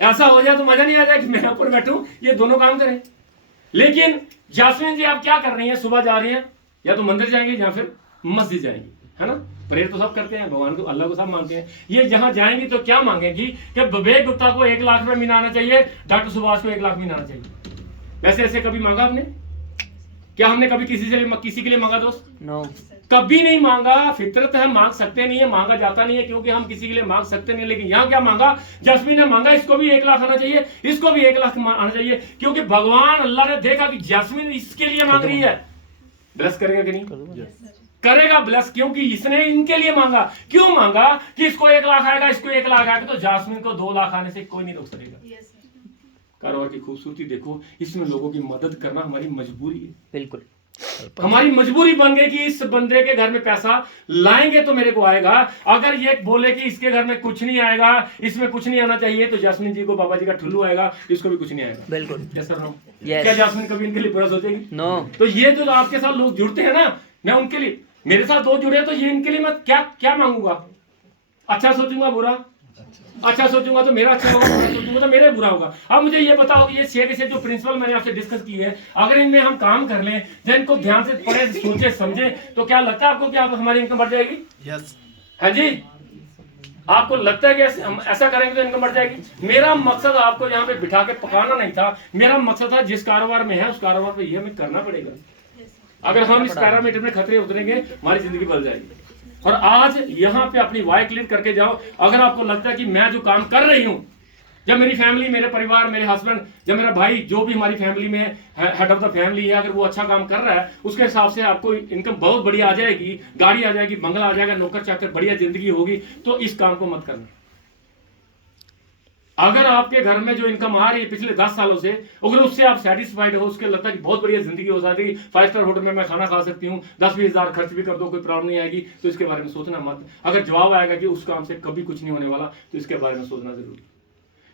ऐसा हो जाए तो मजा नहीं आ जाए कि मैं ऊपर बैठूं, ये दोनों काम करें। लेकिन यास्मीन जी आप क्या कर रही हैं? सुबह जा रही हैं, या तो मंदिर जाएंगी या फिर मस्जिद जाएंगी, है ना? प्रेयर तो सब करते हैं, भगवान को, अल्लाह को सब मांगते हैं। ये जहां जाएंगी तो क्या मांगेंगी कि विवेक गुप्ता को 1 लाख रुपए महीना आना चाहिए, डॉक्टर सुभाष को 1 लाख महीना आना चाहिए। वैसे ऐसे कभी मांगा आपने? क्या हमने कभी किसी के लिए मांगा दोस्त? नो, कभी नहीं मांगा। फितरत है, मांग सकते नहीं है, मांगा जाता नहीं है, क्योंकि हम किसी के लिए मांग सकते नहीं। लेकिन यहाँ क्या मांगा? जस्मीन ने मांगा इसको भी 1 लाख आना चाहिए, इसको भी 1 लाख आना चाहिए, क्योंकि भगवान अल्लाह ने देखा कि जस्मीन इसके लिए मांग रही है। ब्लेस करेगा कि नहीं? करेगा ब्लेस, क्योंकि इसने इनके लिए मांगा। क्यों मांगा? कि इसको 1 लाख आएगा, इसको 1 लाख आएगा, तो जस्मीन को 2 लाख आने से कोई नहीं रोक सकेगा। कारोबार की खूबसूरती देखो, इसमें लोगों की मदद करना हमारी मजबूरी है। बिल्कुल हमारी मजबूरी बन गई कि इस बंदे के घर में पैसा लाएंगे तो मेरे को आएगा। अगर ये बोले कि इसके घर में कुछ नहीं आएगा, इसमें कुछ नहीं आना चाहिए, तो जास्मिन जी को बाबा जी का ठुल्लू आएगा, इसको भी कुछ नहीं आएगा। बिल्कुल। yes or no? Yes. क्या जास्मिन कभी इनके लिए बुरा सोचेगी? नो। तो ये जो आपके साथ लोग जुड़ते हैं ना, मैं उनके लिए, मेरे साथ 2 जुड़े, तो ये इनके लिए मैं क्या क्या मांगूंगा? अच्छा सोचूंगा, बुरा? अच्छा सोचूंगा तो मेरा अच्छा होगा, बुरा सोचूंगा तो मेरा बुरा होगा। अब मुझे ये बताओ कि ये 6 के 6 जो प्रिंसिपल मैंने आपसे डिस्कस की है, अगर इनमें हम काम कर लें, जब इनको ध्यान से पढ़े, सोचे, समझे, तो क्या लगता है आपको कि आप हमारी इनकम बढ़ जाएगी? यस। है जी? आपको लगता है कि हम ऐसा करेंगे तो इनकम बढ़ जाएगी? मेरा मकसद आपको यहाँ पे बिठा के पकाना नहीं था। मेरा मकसद था जिस कारोबार में है उस कारोबार पे ये हमें करना पड़ेगा। अगर हम इस पैरामीटर में खतरे उतरेंगे, हमारी जिंदगी बदल जाएगी। और आज यहाँ पे अपनी वाई क्लियर करके जाओ। अगर आपको लगता है कि मैं जो काम कर रही हूँ, जब मेरी फैमिली, मेरे परिवार, मेरे हस्बैंड, जब मेरा भाई, जो भी हमारी फैमिली में हेड ऑफ द फैमिली है, अगर वो अच्छा काम कर रहा है, उसके हिसाब से आपको इनकम बहुत बढ़िया आ जाएगी, गाड़ी आ जाएगी, बंगला आ जाएगा, नौकर चाकर, बढ़िया जिंदगी होगी, तो इस काम को मत करना। अगर आपके घर में जो इनकम आ रही है पिछले 10 सालों से, अगर उससे आप सेटिस्फाइड हो, उसके लगता है कि बहुत बढ़िया जिंदगी हो सकती है, 5 स्टार होटल में मैं खाना खा सकती हूँ, 10-20 हज़ार खर्च भी कर दो, कोई प्रॉब्लम नहीं आएगी, तो इसके बारे में सोचना मत। अगर जवाब आएगा कि उस काम से कभी कुछ नहीं होने वाला, तो इसके बारे में सोचना जरूर।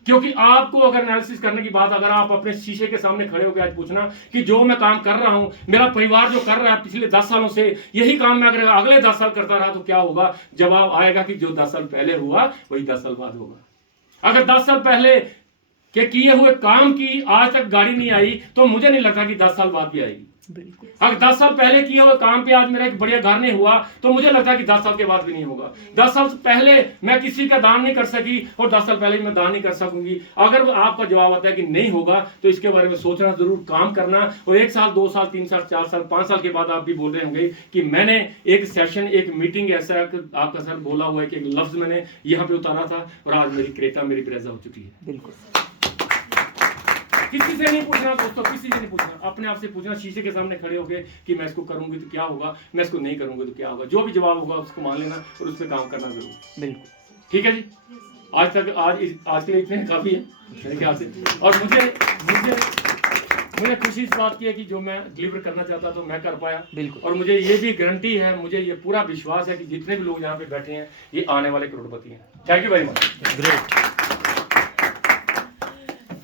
क्योंकि आपको अगर एनालिसिस करने की बात, अगर आप अपने शीशे के सामने खड़े होकर आज पूछना कि जो मैं काम कर रहा हूं, मेरा परिवार जो कर रहा है पिछले 10 सालों से, यही काम मैं अगर अगले 10 साल करता रहा तो क्या होगा? जवाब आएगा कि जो 10 साल पहले हुआ वही 10 साल बाद होगा। अगर 10 साल पहले के किए हुए काम की आज तक गाड़ी नहीं आई, तो मुझे नहीं लगता कि 10 साल बाद भी आएगी। अगर 10 साल पहले किए हुए काम पे आज मेरा एक बढ़िया घर नहीं हुआ, तो मुझे लगता है कि 10 साल के बाद भी नहीं होगा। 10 साल पहले मैं किसी का दान नहीं कर सकी, और 10 साल पहले मैं दान नहीं कर सकूंगी। अगर आपका जवाब आता है कि नहीं होगा, तो इसके बारे में सोचना जरूर, काम करना। और 1 साल, 2 साल, 3 साल, 4 साल, 5 साल के बाद आप भी बोल रहे होंगे कि मैंने एक सेशन, एक मीटिंग, ऐसा आपका सर बोला हुआ है कि एक लफ्ज मैंने यहाँ पे उतारा था, और आज मेरी क्रेटा, मेरी ब्रेजा हो चुकी है। बिल्कुल। किसी से नहीं पूछना दोस्तों, किसी से नहीं पूछना, अपने आप से पूछना, शीशे के सामने खड़े होके कि मैं इसको करूंगी तो क्या होगा, मैं इसको नहीं करूंगी तो क्या होगा। जो भी जवाब होगा उसको मान लेना और उस पर काम करना जरूर। बिल्कुल। ठीक है जी? आज के लिए इतने काफी है मेरे ख्याल से। और मुझे खुशी इस बात की है कि जो मैं डिलीवर करना चाहता तो मैं कर पाया। बिल्कुल। और मुझे ये भी गारंटी है, मुझे ये पूरा विश्वास है कि जितने भी लोग यहाँ पे बैठे हैं, ये आने वाले करोड़पति हैं। Thank you very much. Great.